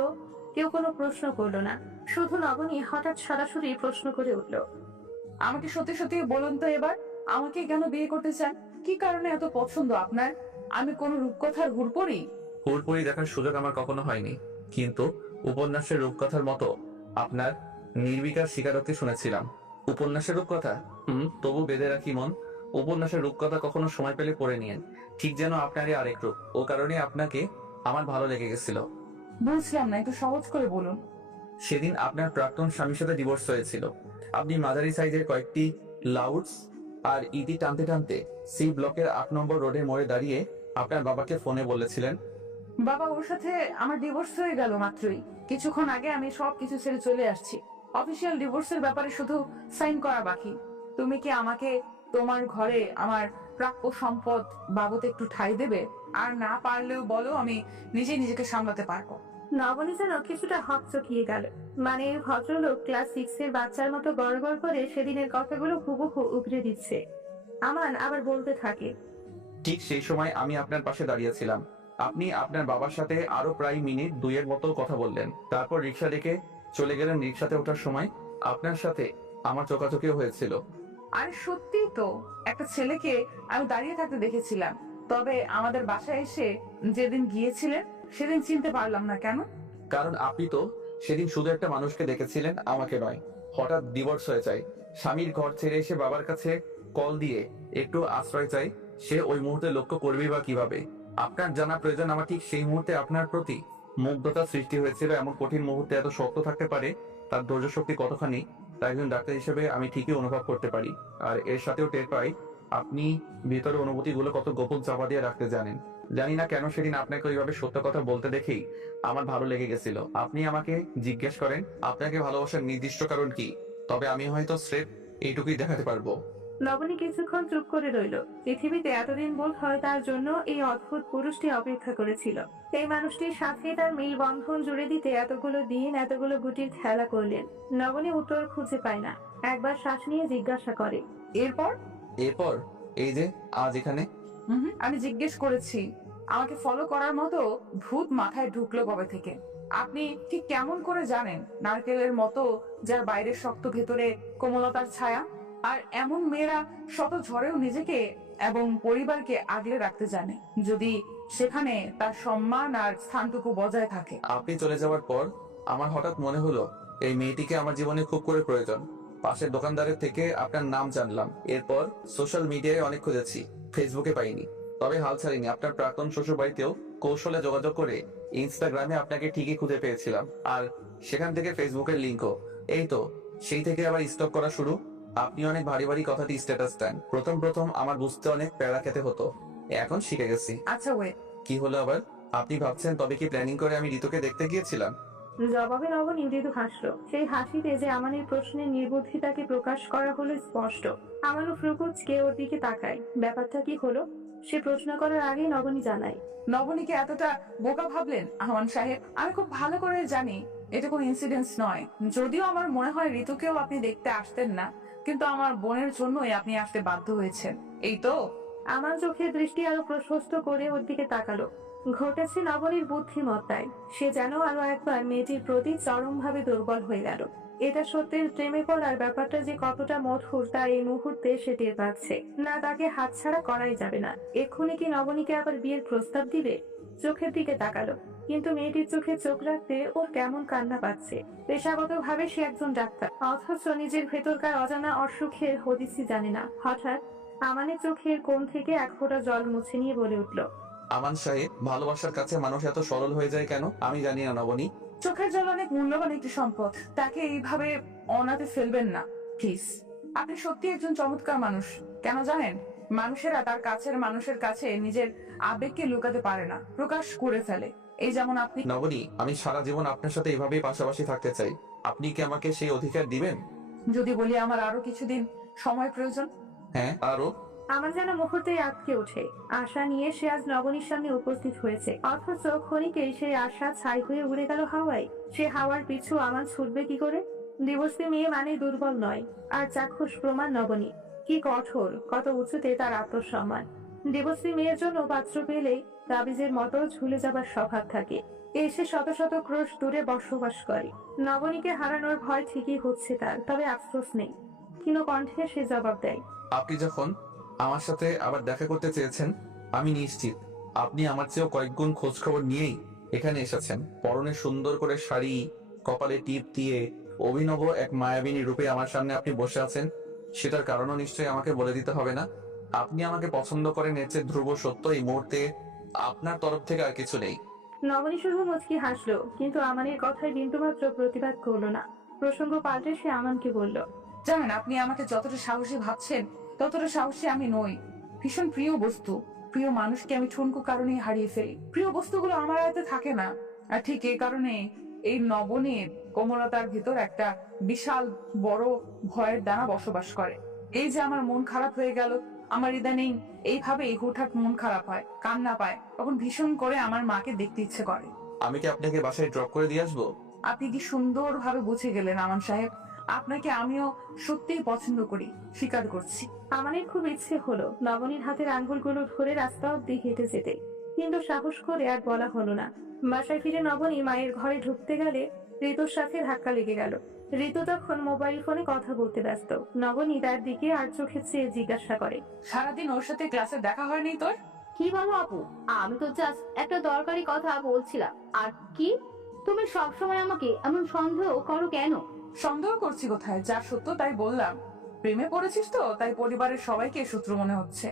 কেউ কোনো প্রশ্ন করলো না। শুধু নবনী হঠাৎ সরাসরি প্রশ্ন করে উঠলো, আমাকে সত্যি সত্যি বলুন তো এবার, আমাকে কেন বিয়ে করতে চান? কি কারণে এত পছন্দ আপনার? আমি কোন রূপকথার হুড়পড়ি? হুড়পুরি দেখার সুযোগ আমার কখনো হয়নি, কিন্তু উপন্যাসের রূপকথার মতো আপনার নির্বিকার স্বীকারোক্তি শুনেছিলাম। উপন্যাসের রূপকথা? তবু বেঁধে রাখি মন। উপন্যাসের রূপকথা কখনো সময় পেলে পড়ে নিয়েন। ঠিক যেন আপনারই আরেক রূপ। ও কারণে আপনাকে আমার ভালো লেগে গেছিল। বুঝলাম না, একটু সহজ করে বলুন। সেদিন আপনার প্রাক্তন স্বামীর সাথে ডিভোর্স হয়েছিল। আপনি মাঝারি সাইজের কয়েকটি লাউডস আর ইতি টানতে টানতে সি ব্লকের 8 নম্বর রোডের মোড়ে দাঁড়িয়ে আপনার বাবাকে ফোনে বলেছিলেন, বাবা, ওর সাথে আমার ডিভোর্স হয়ে গেল মাত্রই। কিছুক্ষণ আগে আমি সবকিছু ছেড়ে চলে আসছি। অফিসিয়াল ডিভোর্সের ব্যাপারে শুধু সাইন করা বাকি। তুমি কি আমাকে তোমার ঘরে আমার প্রাপ্য সম্পদ বাবদ একটু ঠাঁই দেবে? আর না পারলেও বলো, আমি নিজেকে সামলাতে পারবো। নবনী যেন কিছুটা হকচকিয়ে গেল। মানে এই ভদ্রলোক ক্লাস 6 এর বাচ্চার মতো গড় করে সেদিনের কথাগুলো হুবহু উগরে দিচ্ছে। আমান আবার বলতে থাকে, ঠিক সেই সময় আমি আপনার পাশে দাঁড়িয়েছিলাম। আপনি আপনার বাবার সাথে আরো প্রায় মিনিট 2 মতো কথা বললেন। তারপর রিক্সা ডেকে চলে গেলেন। রিক্সাতে ওঠার সময় আপনার সাথে আমার চোখাচোখিও হয়েছিল। আর সত্যি তো, একটা ছেলেকে আমি দাঁড়িয়ে থাকতে দেখেছিলাম। তবে আমাদের বাসায় এসে যেদিন গিয়েছিলেন সেদিন চিনতে পারলাম না। কেন? কারণ আপনি তো সেদিন শুধু একটা মানুষকে দেখেছিলেন, আমাকে নয়। হঠাৎ ডিভোর্স হয়ে যায়, স্বামীর ঘর ছেড়ে এসে বাবার কাছে কল দিয়ে একটু আশ্রয় চাই, সে ওই মুহূর্তে লক্ষ্য করবেই বা কিভাবে? আপনার জানা প্রয়োজন আমার ঠিক সেই মুহূর্তে আপনার প্রতি মুগ্ধতা সৃষ্টি হয়েছিল। এমন কঠিন মুহূর্তে এত শক্ত থাকতে পারে, তার ধৈর্য শক্তি কতখানি তা একজন ডাক্তার হিসেবে আমি ঠিকই অনুভব করতে পারি। আর এর সাথেও টের পাই আপনি ভিতরে অনুভূতিগুলো কত গোপন চাপা দিয়ে রাখতে জানেন। জানি না কেন সেদিন আপনাকে ওইভাবে সত্য কথা বলতে দেখেই আমার ভালো লেগে গেছিল। আপনি আমাকে জিজ্ঞেস করেন আপনাকে ভালোবাসার নির্দিষ্ট কারণ কি, তবে আমি হয়তো স্রেফ এইটুকুই দেখাতে পারবো। নবনী কিছুক্ষণ চুপ করে রইল। পৃথিবীতে এতদিন বোধ হয় তার জন্য এই অদ্ভুত পুরুষটি অপেক্ষা করেছিল। এই মানুষটির সাথে তার মেল বন্ধন জুড়ে দিতে এতগুলো দিন এতগুলো গুটির খেলা করলেন। নবনী উত্তর খুঁজে পায় না। একবার শ্বাস নিয়ে জিজ্ঞাসা করে, এরপর? এরপর এই যে আজ এখানে। আমি জিজ্ঞেস করেছি আমাকে ফলো করার মতো ভূত মাথায় ঢুকলো কবে থেকে? আপনি ঠিক কেমন করে জানেন নারকেলের মতো যার বাইরের শক্ত ভেতরে কোমলতার ছায়া? আর এমন মেয়েরা শত ঝড়েও নিজেকে এবং পরিবারকে আগলে রাখতে জানে, যদি সেখানে তার সম্মান আর স্থানটুকু বজায় থাকে। আপনি চলে যাওয়ার পর আমার হঠাৎ মনে হলো এই মেয়েটিকে আমার জীবনে খুব করে প্রয়োজন। পাশের দোকানদারের থেকে আপনার নাম জানলাম। এরপর সোশ্যাল মিডিয়ায় অনেক খুঁজেছি, ফেসবুকে পাইনি। তবে হাল ছাড়িনি, আপনার প্রাক্তন শ্বশুর বাড়িতেও কৌশলে যোগাযোগ করে ইনস্টাগ্রামে আপনাকে ঠিকই খুঁজে পেয়েছিলাম। আর সেখান থেকে ফেসবুকের লিঙ্কও। এই তো সেই থেকে আবার স্টক করা শুরু। আপনি অনেক ভারী ভারী কথাটি স্ট্যাটাস দেন। প্রথম আমার বুঝতে অনেক প্যারা খেতে হতো, এখন শিখে গেছি। আচ্ছা ওয়ে, কি হলো আবার? আপনি ভাবছেন তবে কি প্ল্যানিং করে আমি ঋতুকে দেখতে গিয়েছিলাম? জবাবে নবনী মৃদু হাসলো। সেই হাসিতে যে আমানের প্রশ্নের নির্বুদ্ধিতাকে প্রকাশ করা হলো স্পষ্ট। আমারও ফ্রুকুচকে ওর দিকে তাকায়। ব্যাপারটা কি হলো সে প্রশ্ন করার আগেই নবনী জানায়, নবনীকে এতটা বোকা ভাবলেন আহমান সাহেব? আমি খুব ভালো করে জানি এটা কোনো ইনসিডেন্স নয়। যদিও আমার মনে হয় ঋতুকেও আপনি দেখতে আসতেন না, কিন্তু আমার বোনের জন্যই আপনি আসতে বাধ্য হয়েছেন, এই তো? আমার চোখের দৃষ্টি আরো প্রশস্ত করে ওর দিকে তাকালো। ঘটেছে নবনীর বুদ্ধিমত্তায়। সে যেন আরো একবার মেয়েটির প্রতি চরমভাবে দুর্বল হয়ে গেল। এটা সত্যের প্রেমে পড়ার ব্যাপারটা যে কতটা মধুর তা এই মুহূর্তে সে টের পাচ্ছে না। তাকে হাতছাড়া করাই যাবে না। এক্ষুনি কি নবনীকে আবার বিয়ের প্রস্তাব দিবে? চোখের দিকে তাকালো, কিন্তু মেয়েটির চোখে চোখ রাখতে ওর কেমন কান্না পাচ্ছে। পেশাগতভাবে সে একজন ডাক্তার, অথচ নিজের ভেতরকার অজানা অসুখের হদিসই জানে না। হঠাৎ আমানের চোখের কোণ থেকে এক ফোঁটা জল মুছে নিয়ে বলে উঠল, আমান সাহেব, ভালোবাসার কাছে মানুষ এত সরল হয়ে যায় কেন আমি জানি না নবনী। চোখের জল অনেক মূল্যবান একটি সম্পদ, তাকে এইভাবে অনাথে ফেলবেন না প্লিজ। আপনি সত্যি একজন চমৎকার মানুষ। কেন জানেন, মানুষেরা তার কাছের মানুষের কাছে নিজের আবেগকে লুকাতে পারে না, প্রকাশ করে ফেলে। এই যেমন আপনি। নবনী, আমি সারা জীবন আপনার সাথে এভাবেই পাশাপাশি থাকতে চাই। আপনি কি আমাকে সেই অধিকার দিবেন? যদি বলি আমার আরো কিছুদিন সময় প্রয়োজন। হ্যাঁ, আরো। আমার যেন মুহূর্তে আটকে ওঠে। আশা নিয়ে সে আজ নবনীর সামনে উপস্থিত হয়েছে, অথচ ক্ষণিকেই সেই আশা ছাই হয়ে উড়ে গেল হাওয়ায়। সে হাওয়ার পিছু আমার ছুটবে কি করে? ডিভোর্সি মেয়ে মানে দুর্বল নয়, আর চাক্ষুষ প্রমাণ নবনী। কি কঠোর, কত উঁচুতে তার আত্মসম্মান। ডিভোর্সি মেয়ের জন্য পাত্র পেলেই তাবিজের মতো ঝুলে যাবার স্বভাব থাকে। এসে শত শত ক্রোশ দূরে বসবাস করে। নবনীকে হারানোর ভয় ঠিকই হচ্ছে তার, তবে আফসোস নেই। ক্ষীণ কণ্ঠে সে জবাব দেয়, আপনি যখন আমার সাথে আবার দেখা করতে চেয়েছেন, আমি নিশ্চিত আপনি আমার চেয়েও কয়েক গুণ খোঁজ খবর নিয়েই এখানে এসেছেন। পরনে সুন্দর করে শাড়ি, কপালে টিপ দিয়ে অভিনব এক মায়াবিনী রূপে আমার সামনে আপনি বসে আছেন। সেটার কারণও নিশ্চয়ই আমাকে বলে দিতে হবে না। আপনি আমাকে পছন্দ করেন, এর চেয়ে ধ্রুব সত্য এই মুহূর্তে আপনার তরফ থেকে আর কিছু নেই। নবনী শুধু মুচকি হাসলো, কিন্তু আমানের কথায় বিন্দুমাত্র প্রতিবাদ করলো না। প্রসঙ্গ পাল্টে সে আমানকে বলল, জানেন, আপনি আমাকে যতটা সাহসী ভাবছেন ততটা সাহসী আমি নই। ভীষণ প্রিয় বস্তু, প্রিয় মানুষকে আমি ঠুনকো কারণেই হারিয়ে ফেলি। প্রিয় বস্তুগুলো আমার হাতে থাকে না। আর ঠিক এই কারণে এই নবনীর কোমলতার ভিতর একটা বিশাল বড় ভয়ের দানা বসবাস করে। এই যে আমার মন খারাপ হয়ে গেল, আমার ইদানিং এইভাবেই হুটহাট মন খারাপ হয়, কান্না পায়, তখন ভীষণ করে আমার মাকে দেখতে ইচ্ছে করে। আমি কি আপনাকে বাসায় ড্রপ করে দিয়ে আসবো? আপনি কি সুন্দরভাবে বুঝে গেলেন আমান সাহেব। আপনাকে আমিও সত্যিই পছন্দ করি, স্বীকার করছি। আমানের খুব ইচ্ছে হলো নবনীর হাতের আঙ্গুলগুলো ধরে রাস্তা অব্দি হেঁটে যেতে, কিন্তু সাহস করে আর বলা হলো না। বাসায় ফিরে নবনী মায়ের ঘরে ঢুকতে গেলে ঋতুর সাথে ধাক্কা লেগে গেল। ঋতু তখন মোবাইল ফোনে কথা বলতে ব্যস্ত। নবনী তার দিকে আর চোখে চেয়ে জিজ্ঞাসা করে, সারাদিন ওর সাথে ক্লাসে দেখা হয়নি তোর? কি বলো আপু, আমি তো জাস্ট একটা দরকারি কথা বলছিলাম। আর কি, তুমি সবসময় আমাকে এমন সন্দেহ করো কেন? সন্দেহ করছি কোথায়? যা সত্য তাই বললাম। প্রেমে পড়েছিস তো, তাই পরিবারের সবাইকে শত্রু মনে হচ্ছে।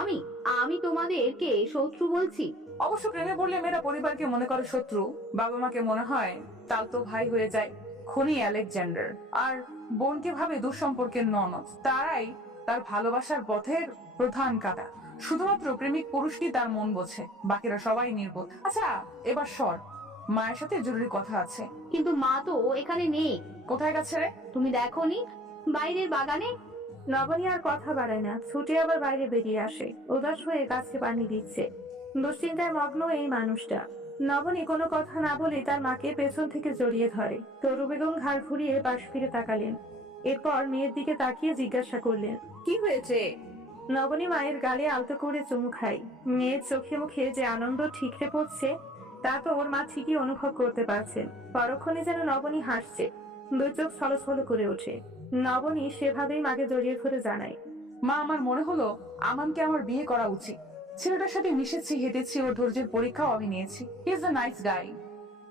আমি আমি তোমাদেরকে শত্রু বলছি? অবশ্য প্রেমে পড়লে মেয়েরা পরিবারকে মনে করে শত্রু, বাবা মাকে মনে হয় তাল তো ভাই হয়ে যায় খনি আলেকজান্ডার, আর বোনকে ভাবে দুঃসম্পর্কের ননদ। তারাই তার ভালোবাসার পথের প্রধান কাটা। শুধুমাত্র প্রেমিক পুরুষই তার মন বোঝে, বাকিরা সবাই নির্বোধ। আচ্ছা, এবার সর, মায়ের সাথে জরুরি কথা আছে। কিন্তু মা তো এখানে নেই। কোথায় গেছে রে? তুমি দেখোনি বাইরের বাগানে? নবনী আর কথা বাড়ায় না, ছুটে আবার বাইরে বেরিয়ে আসে। উদাস হয়ে গাছে পানি দিচ্ছে। দুশ্চিন্তায় মগ্ন এই মানুষটা। নবনী কোনো কথা না বলে তার মাকে পেছন থেকে জড়িয়ে ধরে। তরু বেগম ঘাড় ঘুরিয়ে পাশ ফিরে তাকালেন। এরপর মেয়ের দিকে তাকিয়ে জিজ্ঞাসা করলেন, কি হয়েছে? নবনী মায়ের গালে আলতো করে চুমু খায়। মেয়ের চোখে মুখে যে আনন্দ ঠিকরে পড়ছে তা তো ওর মা ঠিকই অনুভব করতে পারছেন। পরক্ষণে যেন নবনী হাসছে, দুই চোখ ছলছল করে ওঠে। নবনী সেভাবেই মাকে জড়িয়ে ধরে জানায়, মা, আমার মনে হলো আমানকে আমার বিয়ে করা উচিত। ছেলেটার সাথে মিশেছি, হেঁটেছি, ওর ধৈর্যের পরীক্ষাও আমি নিয়েছি। He is a nice guy.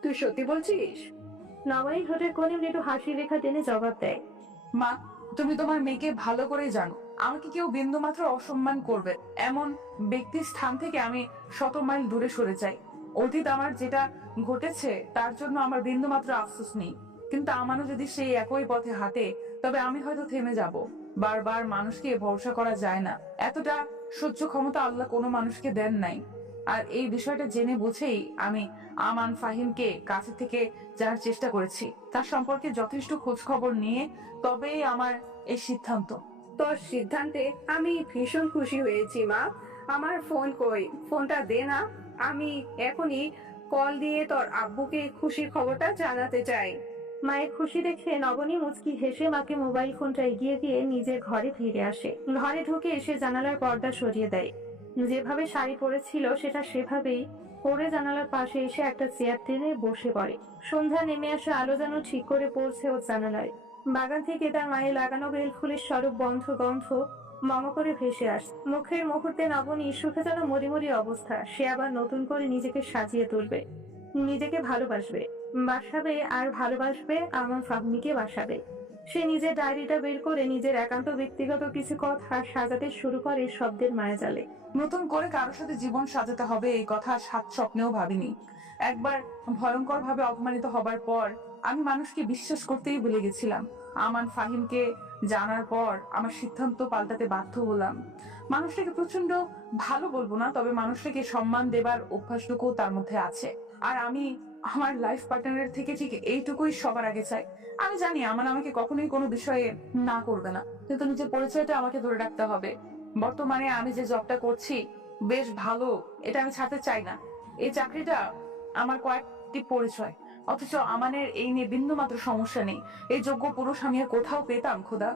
তুই সত্যি বলছিস? নবনী ঠোঁটের কোণে মৃদু হাসি রেখা টেনে জবাব দেয়, মা, তুমি তোমার মেয়েকে ভালো করেই জানো আমাকে কেউ বিন্দু মাত্র অসম্মান করবে এমন ব্যক্তির স্থান থেকে আমি শত মাইল দূরে সরে যাই। অতীত আমার যেটা ঘটেছে তার জন্য আমার বিন্দু মাত্র আফসোস নেই, কিন্তু আমারও যদি সেই একই পথে হাঁটে তবে আমি হয়তো থেমে যাব। বারবার মানুষকে ভরসা করা যায় না, এতটা সহ্য ক্ষমতা আল্লাহ কোনো মানুষকে দেন নাই। আর এই বিষয়টা জেনে বুঝেই আমি আমান ফাহিমকে কাছে থেকে জানার চেষ্টা করেছি, তার সম্পর্কে যথেষ্ট খোঁজ খবর নিয়ে তবেই আমার এই সিদ্ধান্ত। তোর সিদ্ধান্তে আমি ভীষণ খুশি হয়েছি মা। আমার ফোন কই? ফোনটা দে না, আমি এখনই কল দিয়ে তোর আব্বুকে খুশির খবরটা জানাতে চাই। মায়ের খুশি দেখে নবনী মুচকি হেসে মাকে মোবাইল ফোনটা এগিয়ে দিয়ে নিজের ঘরে ফিরে আসে। ঘরে ঢুকে এসে জানালার পর্দা সরিয়ে দেয়। যেভাবে শাড়ি পরেছিল সেটা সেভাবেই পরে জানালার পাশে এসে একটা চেয়ার টেনে বসে পড়ে। সন্ধ্যা নেমে আসা আলো যেন ঠিক করে পড়ছে ওর জানালায়। বাগান থেকে তার মায়ের লাগানো বেল ফুলের স্বরূপ বন্ধ গন্ধ মম করে ভেসে আসে। মুখের মুহূর্তে নবনী সুখে যেন মরিমরি অবস্থা। সে আবার নতুন করে নিজেকে সাজিয়ে তুলবে, নিজেকে ভালোবাসবে, বাসাবে আর ভালোবাসবে আমার ফাহমিকে বাসাবে। সে নিজের ডায়েরিটা বের করে নিজের একান্ত ব্যক্তিগত কিছু কথা সাজাতে শুরু করে শব্দের মায়াজালে। নতুন করে কারোর সাথে জীবন সাজাতে হবে এই কথা সাত স্বপ্নেও ভাবিনি। একবার ভয়ঙ্কর ভাবে অপমানিত হবার পর আমি মানুষকে বিশ্বাস করতেই ভুলে গেছিলাম। আমান ফাহিমকে জানার পর আমার সিদ্ধান্ত পাল্টাতে বাধ্য হলাম। মানুষটাকে প্রচন্ড ভালো বলবো না, তবে মানুষটাকে সম্মান দেবার অভ্যাসটুকু তার মধ্যে আছে। আর আমি আমার লাইফ পার্টনারের থেকে ঠিক এইটুকুই সবার আগে চাই। আমি জানি আমার আমাকে কখনোই কোনো বিষয়ে না করবে না, কিন্তু নিজের পরিচয়টা আমাকে ধরে রাখতে হবে। বর্তমানে আমি যে জবটা করছি বেশ ভালো, এটা আমি ছাড়তে চাই না। এই চাকরিটা আমার কয়েকটি পরিচয়, অথচ আমানের এই নিয়ে বিন্দু মাত্র সমস্যা নেই। এই যোগ্য পুরুষ আমি আর কোথাও পেতাম? খোদা,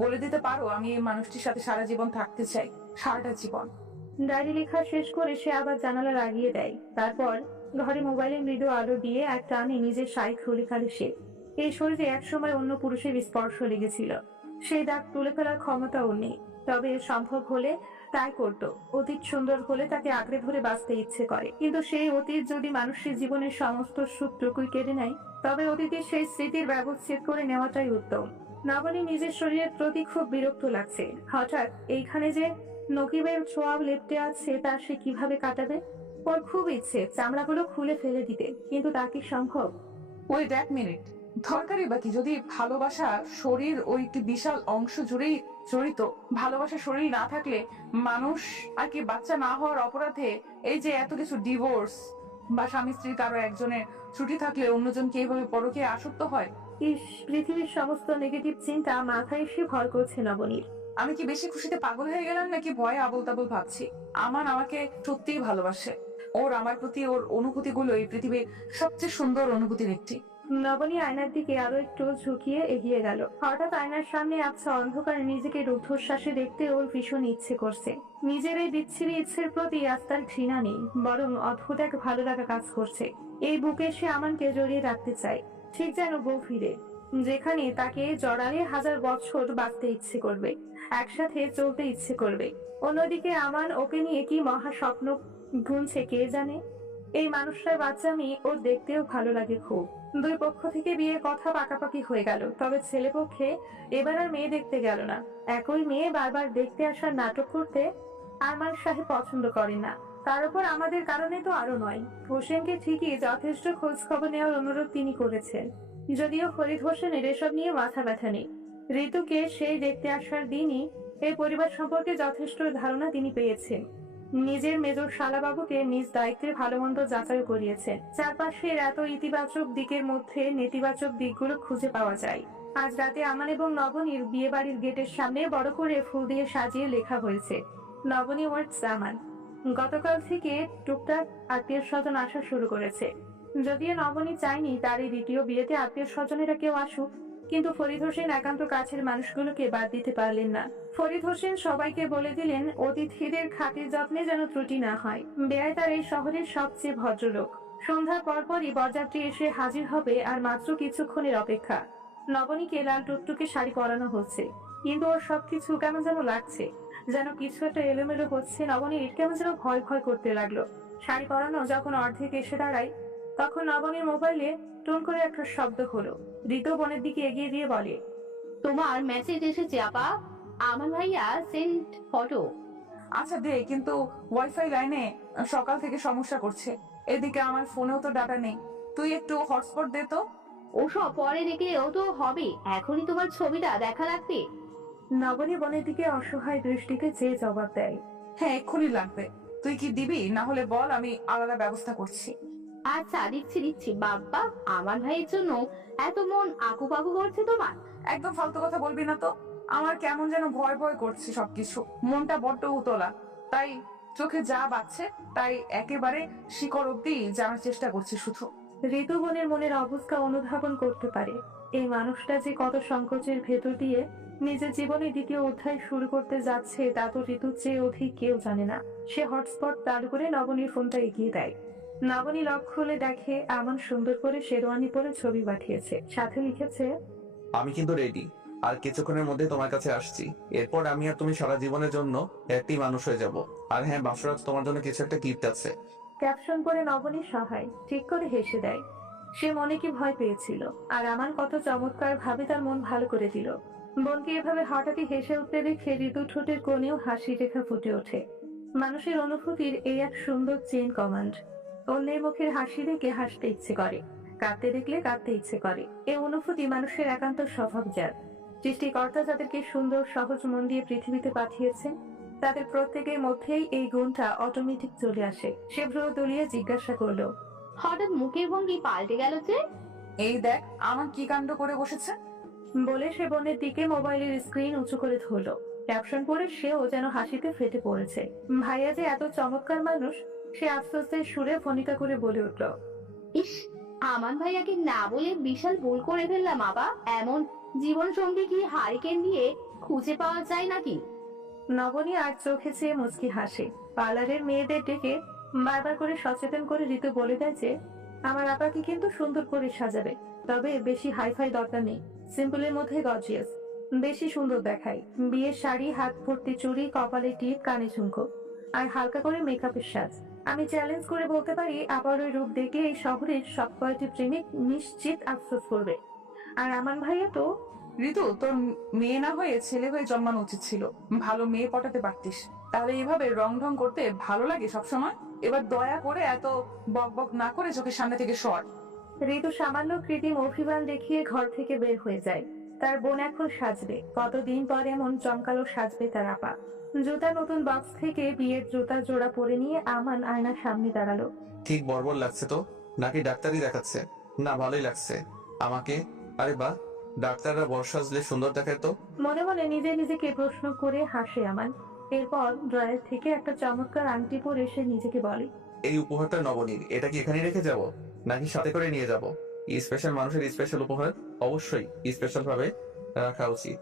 বলে দিতে পারো আমি এই মানুষটির সাথে সারা জীবন থাকতে চাই, সারাটা জীবন। ডায়েরি লেখা শেষ করে সে আবার জানালা লাগিয়ে দেয়। তারপর ঘরে মোবাইলে মৃদু আলো দিয়ে এক টানে নিজের শাড়ি খুলে ফেলে সে। এই শরীরে একসময় অন্য পুরুষের স্পর্শ লেগেছিল, সেই দাগ তুলে ফেলার ক্ষমতা ওর নেই। তবে সম্ভব হলে তাই করতো। অতীত সুন্দর হলে তাকে আঁকড়ে ধরে বাঁচতে ইচ্ছে করে, কিন্তু সেই অতীত যদি মানুষের জীবনের সমস্ত সুখটুকুই কেড়ে নেয় তবে অতীতের সেই স্মৃতির ব্যবচ্ছেদ করে নেওয়াটাই উত্তম। নবনী নিজের শরীরের প্রতি খুব বিরক্ত লাগছে। হঠাৎ এইখানে যে নকিবের ছোঁয়া লেপটে আছে তা সে কিভাবে কাটাবে? ওর খুব ইচ্ছে চামড়াগুলো খুলে ফেলে দিতে, কিন্তু তা কি সম্ভব? ওয়েট এক মিনিট, দরকারই বাকি যদি ভালোবাসা শরীর ওই একটি বিশাল অংশ জুড়েই জড়িত। ভালোবাসা শরীর না থাকলে মানুষ আর কি বাচ্চা না হওয়ার অপরাধে এই যে এত কিছু ডিভোর্স বা স্বামী স্ত্রীর কারো একজনের ছুটি থাকলে অন্যজনকে এইভাবে পরকে আসক্ত হয়। ইস, পৃথিবীর সমস্ত নেগেটিভ চিন্তা মাথায় এসে ভর করছে নবনীর। আমি কি বেশি খুশিতে পাগল হয়ে গেলাম নাকি ভয়ে আবল তাবল ভাবছি? আমান আমাকে সত্যিই ভালোবাসে। ওর আমার প্রতি ওর অনুভূতিগুলো এই পৃথিবীর সবচেয়ে সুন্দর অনুভূতির একটি। নবনী আয়নার দিকে আরো একটু ঝুঁকিয়ে এগিয়ে গেল। হঠাৎ আয়নার সামনে আবছা অন্ধকারে নিজেকে রুদ্ধশ্বাসে দেখতে ওর ভীষণ ইচ্ছে করছে। নিজের এই বিচ্ছিরি ইচ্ছের প্রতি আজ তার ঘৃণা নেই, বরং অদ্ভুত এক ভালো লাগা কাজ করছে। এই বুকে সে আমানকে জড়িয়ে রাখতে চায়, ঠিক যেন বউ ফিরে, যেখানে তাকে জড়ালে 1000 বছর বাঁচতে ইচ্ছে করবে, একসাথে চলতে ইচ্ছে করবে। অন্যদিকে আমান ওকে নিয়ে কি মহা স্বপ্ন গুনছে কে জানে। এই মানুষটার বাচ্চামি ওর দেখতেও ভালো লাগে খুব। দুই পক্ষ থেকে বিয়ের কথা পাকাপাকি হয়ে গেল, তবে ছেলে পক্ষে এবার আর মেয়ে দেখতে গেল না। একই মেয়ে বারবার দেখতে আসার নাটক করতে আরমান সাহেব পছন্দ করেন না। তার উপর আমাদের কারণে তো আরো নয়। হোসেনকে ঠিকই যথেষ্ট খোঁজ খবর নেওয়ার অনুরোধ তিনি করেছেন, যদিও ফরিদ হোসেনের এসব নিয়ে মাথা ব্যথা নেই। ঋতুকে সেই দেখতে আসার দিনই এই পরিবার সম্পর্কে যথেষ্ট ধারণা তিনি পেয়েছেন। নিজের মেজর শালাবাবুকে নিজ দায়িত্বে ভালো মন্দ যাচাই করিয়েছেন। চারপাশের এত ইতিবাচক দিকের মধ্যে নেতিবাচক দিকগুলো খুঁজে পাওয়া যায়। আজ রাতে আমান এবং নবনীর বিয়ে বাড়ির গেটের সামনে বড় করে ফুল দিয়ে সাজিয়ে লেখা হয়েছে নবনী ওয়ার্ডস আমান। গতকাল থেকে টুকটাক আত্মীয় স্বজন আসা শুরু করেছে। যদিও নবনী চায়নি তার এই দ্বিতীয় বিয়েতে আত্মীয় স্বজনেরা কেউ আসুক, কিন্তু ফরিদ হোসেন একান্ত কাছের মানুষগুলোকে বাদ দিতে পারলেন না। ফরিদ হোসেন সবাইকে বলে দিলেন অতিথিদের খাতির যত্নে যেন ত্রুটি না হয়। বেয়াই তার এই শহরের সবচেয়ে ভদ্রলোক। সন্ধ্যার পরপরই বরযাত্রী এসে হাজির হবে, আর মাত্র কিছুক্ষণের অপেক্ষা। নবনীকে লাল টুকটুকে শাড়ি পরানো হচ্ছে, কিন্তু ওর সবকিছু কেমন যেন লাগছে, যেন কিছু একটা এলোমেলো হচ্ছে। নবনীর কেমন যেন ভয় ভয় করতে লাগলো। শাড়ি পরানো যখন অর্ধেক এসে দাঁড়ায়, তখন নবনীর মোবাইলে টোন করে একটা শব্দ হলো। ঋতু বোনের দিকে এগিয়ে দিয়ে বলে, তোমার মেসেজ এসেছে আপা, আমার ভাইয়া সেন্ট ফটো। আচ্ছা দে, কিন্তু ওয়াইফাই লাইনে সকাল থেকে সমস্যা করছে। এদিকে আমার ফোনেও তো ডাটা নেই, তুই একটু হটস্পট দে তো। ওসব পরে দেখলেও তো হবে, এখনই তোমার ছবিটা দেখা লাগবে। নবনী বোনের দিকে অসহায় দৃষ্টিতে চেয়ে জবাব দেয়, হ্যাঁ এক্ষুনি লাগবে। তুই কি দিবি? না হলে বল, আমি আলাদা ব্যবস্থা করছি। আচ্ছা দিচ্ছি দিচ্ছি। বাবা, আমার ভাইয়ের জন্য এত মন আকুপাকু করছে তোমার? একদম ফালতু কথা বলবি না তো। আমার কেমন যেন ভয় ভয় করছে সবকিছু, মনটা বড্ড উতলা। তাই চোখে যা বাজছে তাই একেবারে শিকড় অব্দি জানার চেষ্টা করছি শুধু। ঋতু বোনের মনের অবস্থা অনুধাবন করতে পারে। এই মানুষটা যে কত সংকোচের ভেতর দিয়ে নিজের জীবনে দ্বিতীয় অধ্যায় শুরু করতে যাচ্ছে তা তো ঋতুর চেয়ে অধিক কেউ জানে না। সে হটস্পট চালু করে নবনীর ফোনটা এগিয়ে দেয়। নবনী লক খুলে দেখে আমান সুন্দর করে শেরওয়ানি পরে ছবি পাঠিয়েছে, সাথে লিখেছে, আমি কিন্তু রেডি, আর কিছুক্ষণের মধ্যে তোমার কাছে আসছি। এরপর আমি আর তুমি সারা জীবনের জন্য একটি মানুষ হয়ে যাব। আর হ্যাঁ বাসরাজ, তোমার জন্য কিছু একটা গিফট আছে। ক্যাপশন করে নবনী সহায় ঠিক করে হেসে দেয়। সে মনে কি ভয় পেয়েছিল, আর আমান কত চমৎকার ভাবে তার মন ভালো করে দিল। বোনকে এভাবে হঠাৎই হেসে উঠতে দেখে ঋতু ঠোঁটের কোণেও হাসি রেখা ফুটে ওঠে। মানুষের অনুভূতির এই এক সুন্দর চেইন কমান্ড। অন্যের মুখের হাসি দেখে হাসতে ইচ্ছে করে, কাঁদতে দেখলে কাঁদতে ইচ্ছে করে। এই অনুভূতি মানুষের একান্ত স্বভাবজাত। সৃষ্টিকর্তা যাদেরকে সুন্দর সহজ মন দিয়ে পৃথিবীতে পাঠিয়েছেন, তাদের প্রত্যেকের মধ্যেই এই গুণটা অটোমেটিক চলে আসে। সে ভ্রু দুলিয়ে জিজ্ঞাসা করলো, হঠাৎ মুখের ভঙ্গি পাল্টে গেল যে? এই দেখ আমার কি কাণ্ড করে বসেছে। বলে সে বোনের দিকে মোবাইলের স্ক্রিন উঁচু করে ধরলো। ক্যাপশন পড়ে সেও যেন হাসিতে ফেটে পড়েছে। ভাইয়া যে এত চমৎকার মানুষ, সে আস্তে আস্তে সুরে ফনিতা করে বলে উঠল, ইস, আমার ভাইয়াকে না বলে বিশাল ভুল করে ফেললাম বাবা। এমন জীবন সঙ্গী কি হারিকেন দিয়ে খুঁজে পাওয়া যায় নাকি? নবনী আর চোখে চেয়ে মুচকি হাসে। পার্লারের মেয়েদের ডেকে বারবার করে সচেতন করে ঋতু বলে দেয় যে আমার আপাকে কিন্তু সুন্দর করে সাজাবে, তবে বেশি হাইফাই দরকার নেই, সিম্পলের মধ্যে গর্জিয়াস, বেশি সুন্দর দেখায়। বিয়ের শাড়ি, হাত ভর্তি চুড়ি, কপালে টিপ, কানে ঝুমকো, আর হালকা করে মেকআপের সাজ। আমি চ্যালেঞ্জ করে বলতে পারি আবার ওই রূপ দেখে এই শহরের সব কয়টি প্রেমিক নিশ্চিত আফসোস করবে। আর আমার ভাইয়া তো ঋতু, তোর মেয়ে না হয়ে ছেলে হয়ে জন্মানো উচিত ছিল। ভালো মেয়ে পটাতে পারতিস। তাহলে এইভাবে রং ঢং করতে ভালো লাগে সবসময়? এবার দয়া করে এত বক বক না করে চোখের সামনে থেকে সর। ঋতু সামান্য কৃত্রিম অভিমান দেখিয়ে ঘর থেকে বের হয়ে যায়। তার বোন এখন সাজবে, কতদিন পর এমন জমকালো সাজবে তার আপা। জুতা নতুন বক্স থেকে বিয়ের জুতা জোড়া পরে নিয়ে আমান আয়নার সামনে দাঁড়ালো। ঠিক বর্বর লাগছে তো, নাকি ডাক্তারই দেখাচ্ছে? না, ভালোই লাগছে আমাকে। আরে বাহ, ডাক্তাররা বড় সাজলে সুন্দর দেখায় তো। মনে মনে নিজে নিজেকে প্রশ্ন করে হাসে আমান। এরপর ড্রয়ার থেকে একটা চমৎকার আংটি পরে সে নিজেকে বলে, এই উপহারটা নবনীর, এটা কি এখানে রেখে যাব নাকি সাথে করে নিয়ে যাব? স্পেশাল মানুষের স্পেশাল উপহার, অবশ্যই স্পেশাল ভাবে রাখা উচিত।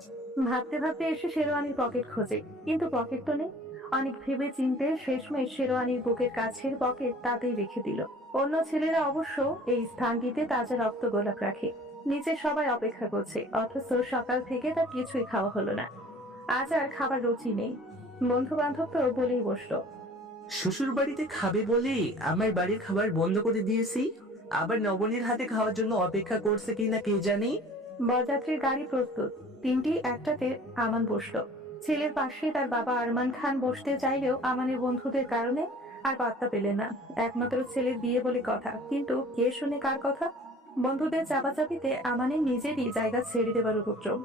ভাবতে ভাবতে এসে শেরওয়ানির পকেট খোঁজে, কিন্তু পকেট তো নেই। অনেক ভেবে চিনতে শেষমেশ শেরওয়ানির বুকের কাছের পকেট তাতেই রেখে দিল। অন্য ছেলেরা অবশ্য এই স্থানটিতে তাজা রক্ত গোলাপ রাখে। নিচে সবাই অপেক্ষা করছে, অথচ সকাল থেকে তার কিছুই খাওয়া হলো না। আজ আর খাবার রুচি নেই। বন্ধু বান্ধব তো বলেই বসলো। শ্বশুর বাড়িতে খাবে বলে আমার বাড়ির খাবার বন্ধ করে দিয়েছি, আবার নবনীর হাতে খাওয়ার জন্য অপেক্ষা করছে কিনা কে জানে। বরযাত্রীর গাড়ি প্রস্তুত, তিনটি একটাতে আমান বসলো। ছেলের পাশে তার বাবা আরমান খান বসতে চাইলেও আমানের বন্ধুদের কারণে আর পাত্তা পেলেন না। একমাত্র ছেলের বিয়ে বলে কথা, কিন্তু কে শুনে কার কথা? বন্ধুদের চাপাচাপিতে আমানের নিজেরই জায়গা ছেড়ে দেবার উপক্রম।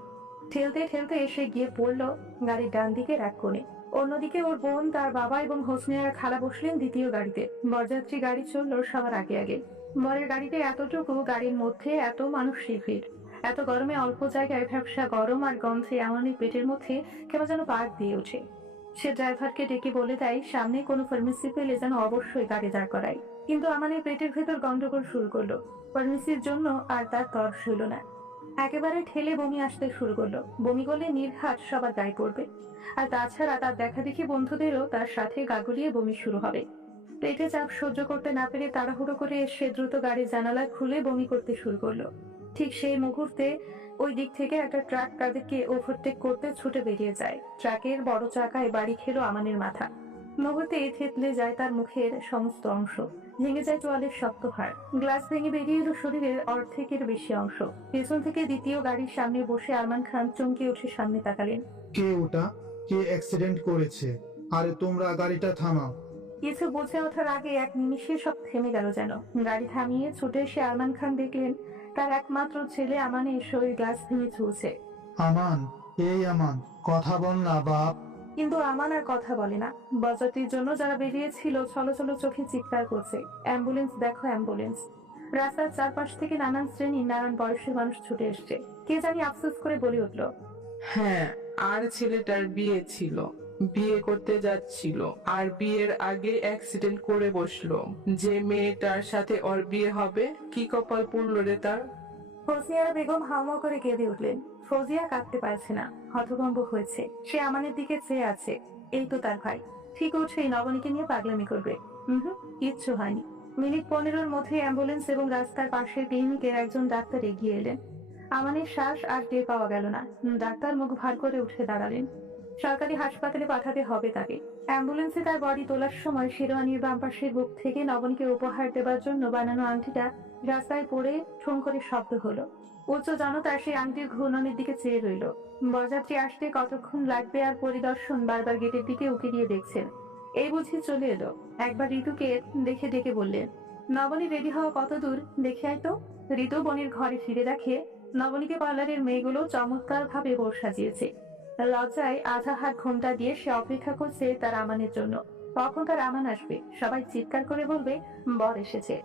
ঠেলতে ঠেলতে এসে গিয়ে পড়লো গাড়ির ডান দিকের এক কোণে। অন্যদিকে ওর বোন, তার বাবা এবং হোসনিয়ার খালা বসলেন দ্বিতীয় গাড়িতে। বরযাত্রী গাড়ি চললো সবার আগে আগে। বরের গাড়িতে এতটুকু গাড়ির মধ্যে এত মানুষের ভিড়। এত গরমে অল্প জায়গায় ভ্যাপসা গরম আর গন্ধে আমানের পেটের মধ্যে কেমন যেন পাক দিয়ে ওঠে। সে ড্রাইভারকে ডেকে বলে দেয় সামনে কোনো ফার্মেসি পেলে যেন অবশ্যই গাড়ি দাঁড় করায়। কিন্তু আমানের পেটের ভেতর গন্ডগোল শুরু করলো। ফার্মেসির জন্য আর তার তর্স হইল না। একেবারে ঠেলে বমি আসতে শুরু করলো। বমি করলে নির্ঘাত সবার গায়ে পড়বে, আর তাছাড়া তার দেখা দেখি বন্ধুদেরও তার সাথে গাগুলিয়ে বমি শুরু হবে। পেটে চাপ সহ্য করতে না পেরে তাড়াহুড়ো করে সে দ্রুত গাড়ির জানালা খুলে বমি করতে শুরু করলো। ঠিক সেই মুহূর্তে ওই দিক থেকে একটা ট্রাক তাদেরকে ওভারটেক করতে ছুটে বেরিয়ে যায়। ট্রাকের বড় চাকায় বাড়ি খেলো আমানের মাথা। মুহূর্তে থেতলে যায় তার মুখের সমস্ত অংশ, ভেঙে যায় তোয়ালের শক্ত হাড়, গ্লাস ভেঙে বেরিয়ে এলো শরীরের অর্ধেকের বেশি অংশ। পেছন থেকে দ্বিতীয় গাড়ির সামনে বসে আরমান খান চমকে উঠে সামনে তাকালেন। কে ওটা? কে অ্যাক্সিডেন্ট করেছে? আরে তোমরা গাড়িটা থামাও। কিছু বুঝে ওঠার আগে এক নিমিষে সব থেমে গেল যেন। গাড়ি থামিয়ে ছুটে এসে আরমান খান দেখলেন তার একমাত্র ছেলে আমানের শরীর গ্লাস ভেঙে ঝুলছে। আমান, এই আমান, কথা বল না বাপ। কিন্তু আমান আর কথা বলে না। বরযাত্রীর জন্য যারা বেরিয়েছিল ছলো ছলো চোখে চিৎকার করছে, অ্যাম্বুলেন্স দেখো অ্যাম্বুলেন্স। রাস্তার চারপাশ থেকে নানান শ্রেণীর নানান বয়সী মানুষ ছুটে এসছে। কে জানি আফসোস করে বলে উঠল, হ্যাঁ, আর ছেলেটার বিয়ে ছিল, বিয়ে করতে যাচ্ছিল, আর বিয়ের আগে অ্যাক্সিডেন্ট করে বসলো। যে মেয়েটার সাথে ওর বিয়ে হবে, কি কপাল পুড়লো রে তার। ফৌজিয়া বেগম হাওমাও করে কেঁদে উঠলেন। ফৌজিয়া কাঁদতে পারছে না, হতভম্ব হয়েছে। সে আমানের দিকে চেয়ে আছে। এই তো তার ভাই, ঠিক উঠেই নবনীকে নিয়ে পাগলামি করবে। কিচ্ছু হয়নি। মিনিট 15-র মধ্যে অ্যাম্বুলেন্স এবং রাস্তার পাশের ক্লিনিকের একজন ডাক্তার এগিয়ে এলেন। আমানের শ্বাস আর টের পাওয়া গেল না। ডাক্তার মুখ ভার করে উঠে দাঁড়ালেন। সরকারি হাসপাতালে পাঠাতে হবে তাকে। অ্যাম্বুলেন্সে তার বডি তোলার সময় শেরওয়ানির বাম পাশের বুক থেকে নবনীকে উপহার দেবার জন্য বানানো আংটিটা রাস্তায় পড়ে ঠুং করে শব্দ হলো। উচ্চ জনতা সেই আংটির ঘূর্ণনের দিকে চেয়ে রইল। বরযাত্রী আসতে কতক্ষণ লাগবে আর পরিদর্শন বারবার গেটের দিকে উকি দিয়ে দেখছেন। এই বুঝি চলে এলো। একবার ঋতুকে দেখে ডেকে বললেন, নবনী রেডি হওয়া কত দূর, দেখে আয় তো। ঋতু বোনের ঘরে ফিরে দেখে নবনীকে পার্লারের মেয়েগুলো চমৎকার ভাবে বর সাজিয়েছে। লজ্জায় আধা হাত ঘোমটা দিয়ে সে অপেক্ষা করছে তার আমানের জন্য। কখন তার আমান আসবে, সবাই চিৎকার করে বলবে বর এসেছে।